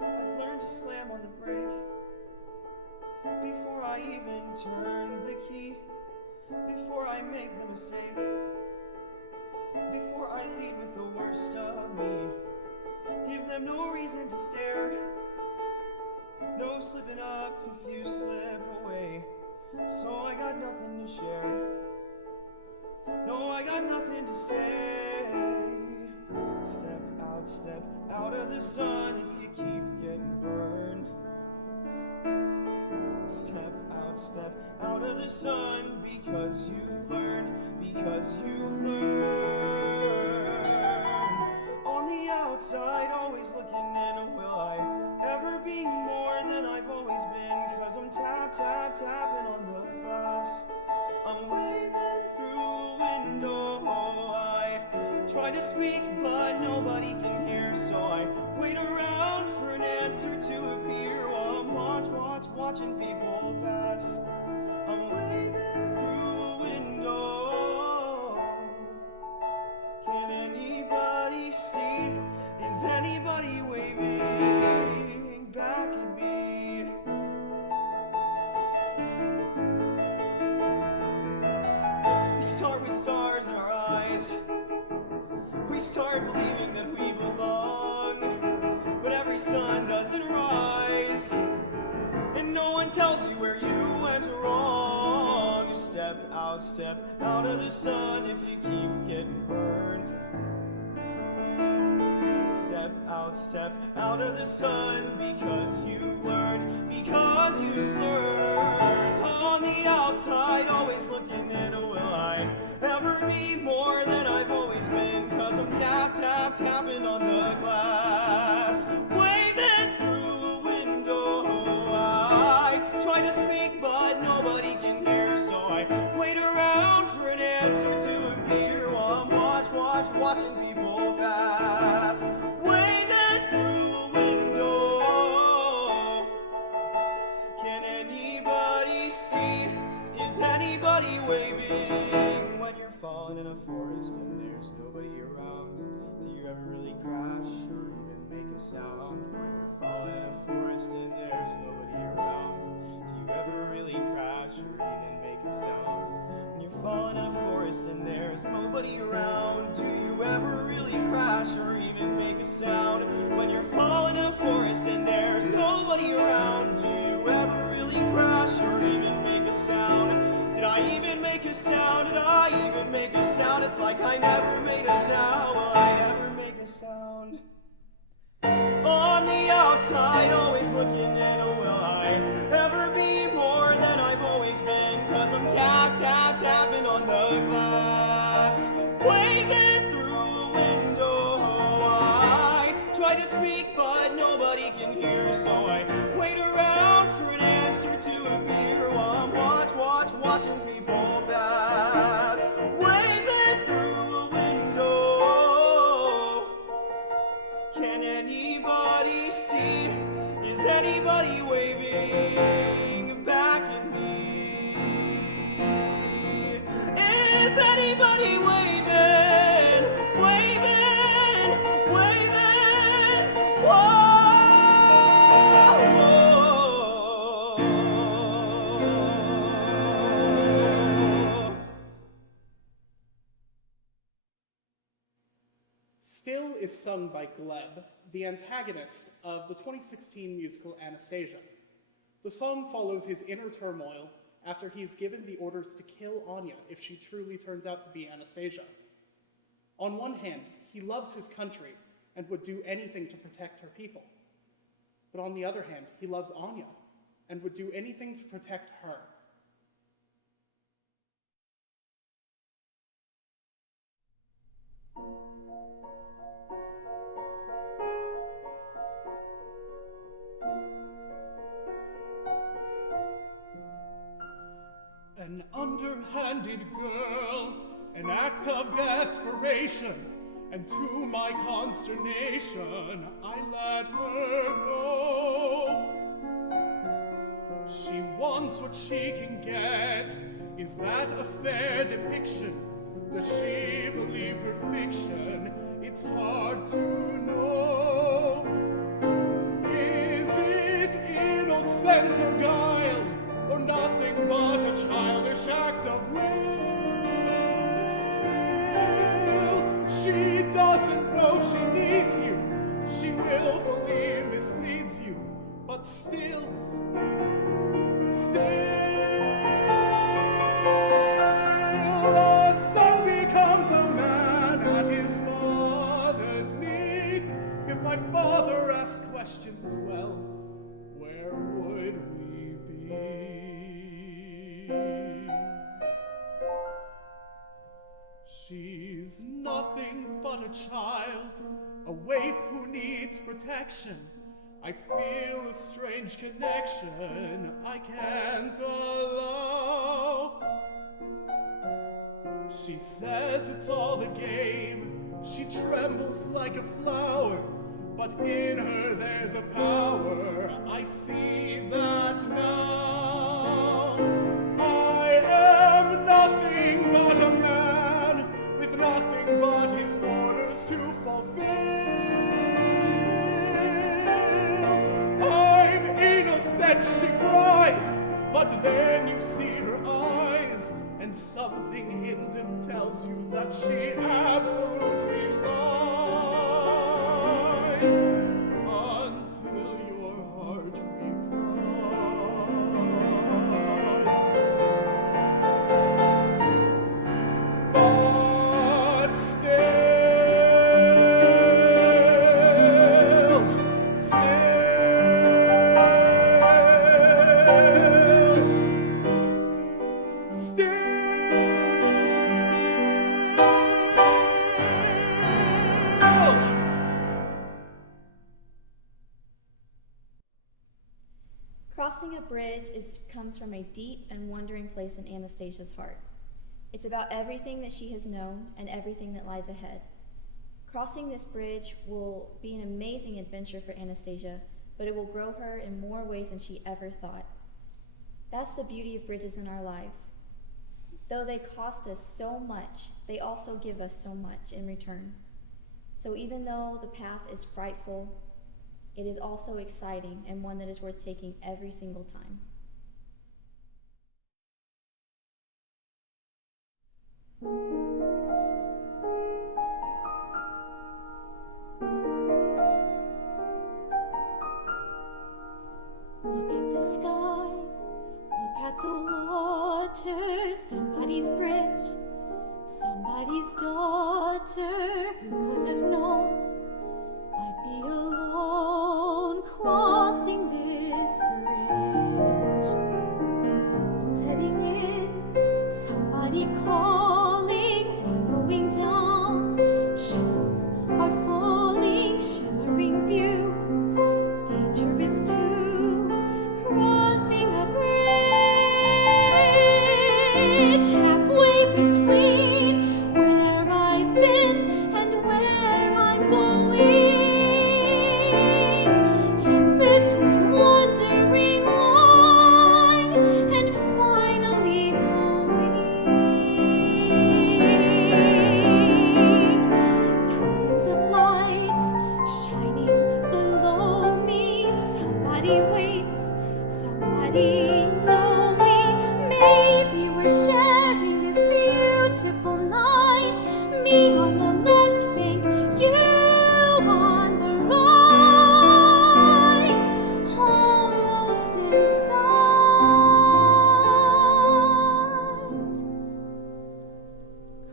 I've learned to slam on the brake before I even turn the key, before I make the mistake, before I lead with the worst of me. Give them no reason to stare, no slipping up if you slip away. So I got nothing to share, no, I got nothing to say. Step out step out of the sun if you keep getting burned. Step out of the sun because you've learned, On the outside, always looking in, will I ever be more than I've always been? Cause I'm tapping on the glass. I'm waving through a window. I try to speak, but nobody can hear, so I wait around for an answer to appear while I'm watching people pass. I'm waving through a window. Can anybody see? Is anybody waving back at me? We start with stars in our eyes. We start believing that we belong, but every sun doesn't rise, and no one tells you where you went wrong. You step out of the sun if you keep getting burned. Step out of the sun because you've learned, On the outside, always looking in, will I ever be more than I've always been? Cause I'm tapping on the glass, waving through a window. I try to speak, but nobody can hear, so I wait around for an answer to appear while I'm watching people pass, waving through a window. Can anybody see? Is anybody waving? When you're falling in a forest and there's nobody around, do you ever really crash or even make a sound? When you're falling in a forest and there's nobody around, do you ever really crash or even make a sound? When you're falling in a forest and there's nobody around, do you ever really crash or even make a sound? When you're falling in a forest and there's nobody around, do you ever really crash or even make a sound? Did I even make a sound? Did I even make a sound? It's like I never made a sound. Will I ever make a sound? On the outside, always looking in, will I ever be more than I've always been? Cause I'm tapping on the glass, waving through a window. I try to speak, but nobody can hear, so I wait around for an answer to appear while I'm watching people pass, waving through a window. Can anybody see? Is anybody waving back at me? Is anybody waving? Whoa! Still is sung by Gleb, the antagonist of the 2016 musical Anastasia. The song follows his inner turmoil after he's given the orders to kill Anya if she truly turns out to be Anastasia. On one hand, he loves his country and would do anything to protect her people. But on the other hand, he loves Anya and would do anything to protect her. An underhanded girl, an act of desperation, and to my consternation, I let her go. She wants what she can get. Is that a fair depiction? Does she believe her fiction? It's hard to know. Is it innocence or guile, or nothing but a childish act of will? She doesn't know she needs you. She willfully misleads you, but still, the son becomes a man at his father's knee. my father asked questions, well, where would we be? She's nothing but a child, a waif who needs protection. I feel a strange connection I can't allow. She says it's all a game. She trembles like a flower, but in her there's a power. I see that now. I am nothing but a man with nothing but his orders to fulfill. I'm innocent, she cries, but then you see her eyes, and something in them tells you that she absolutely lies, until your heart replies. But Crossing a bridge comes from a deep and wondering place in Anastasia's heart. It's about everything that she has known and everything that lies ahead. Crossing this bridge will be an amazing adventure for Anastasia, but it will grow her in more ways than she ever thought. That's the beauty of bridges in our lives. Though they cost us so much, they also give us so much in return. So even though the path is frightful, it is also exciting and one that is worth taking every single time. Look at the sky, look at the water, somebody's bridge, somebody's daughter. Who could have known I'd be alone crossing this bridge? Boats heading in, somebody calling, sun going down, shadows are falling, shimmering view, dangerous too, crossing a bridge, halfway between where I've been and where I'm going, in between wondering why and finally knowing. Thousands of lights shining below me, somebody waits, somebody know me. Maybe we're sharing this beautiful night, me on the left bank, you on the right, almost inside,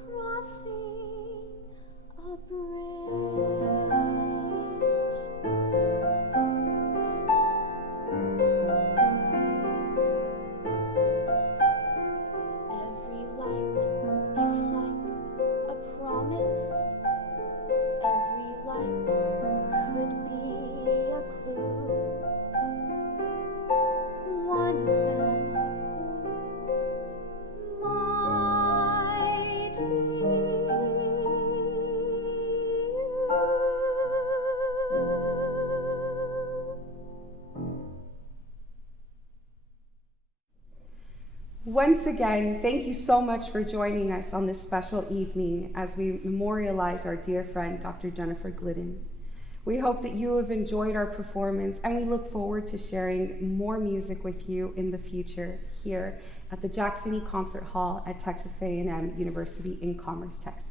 crossing a bridge. Every light is like a promise. Every light could be a clue. One of them might be Once again, thank you so much for joining us on this special evening as we memorialize our dear friend, Dr. Jennifer Glidden. We hope that you have enjoyed our performance, and we look forward to sharing more music with you in the future here at the Jack Finney Concert Hall at Texas A&M University in Commerce, Texas.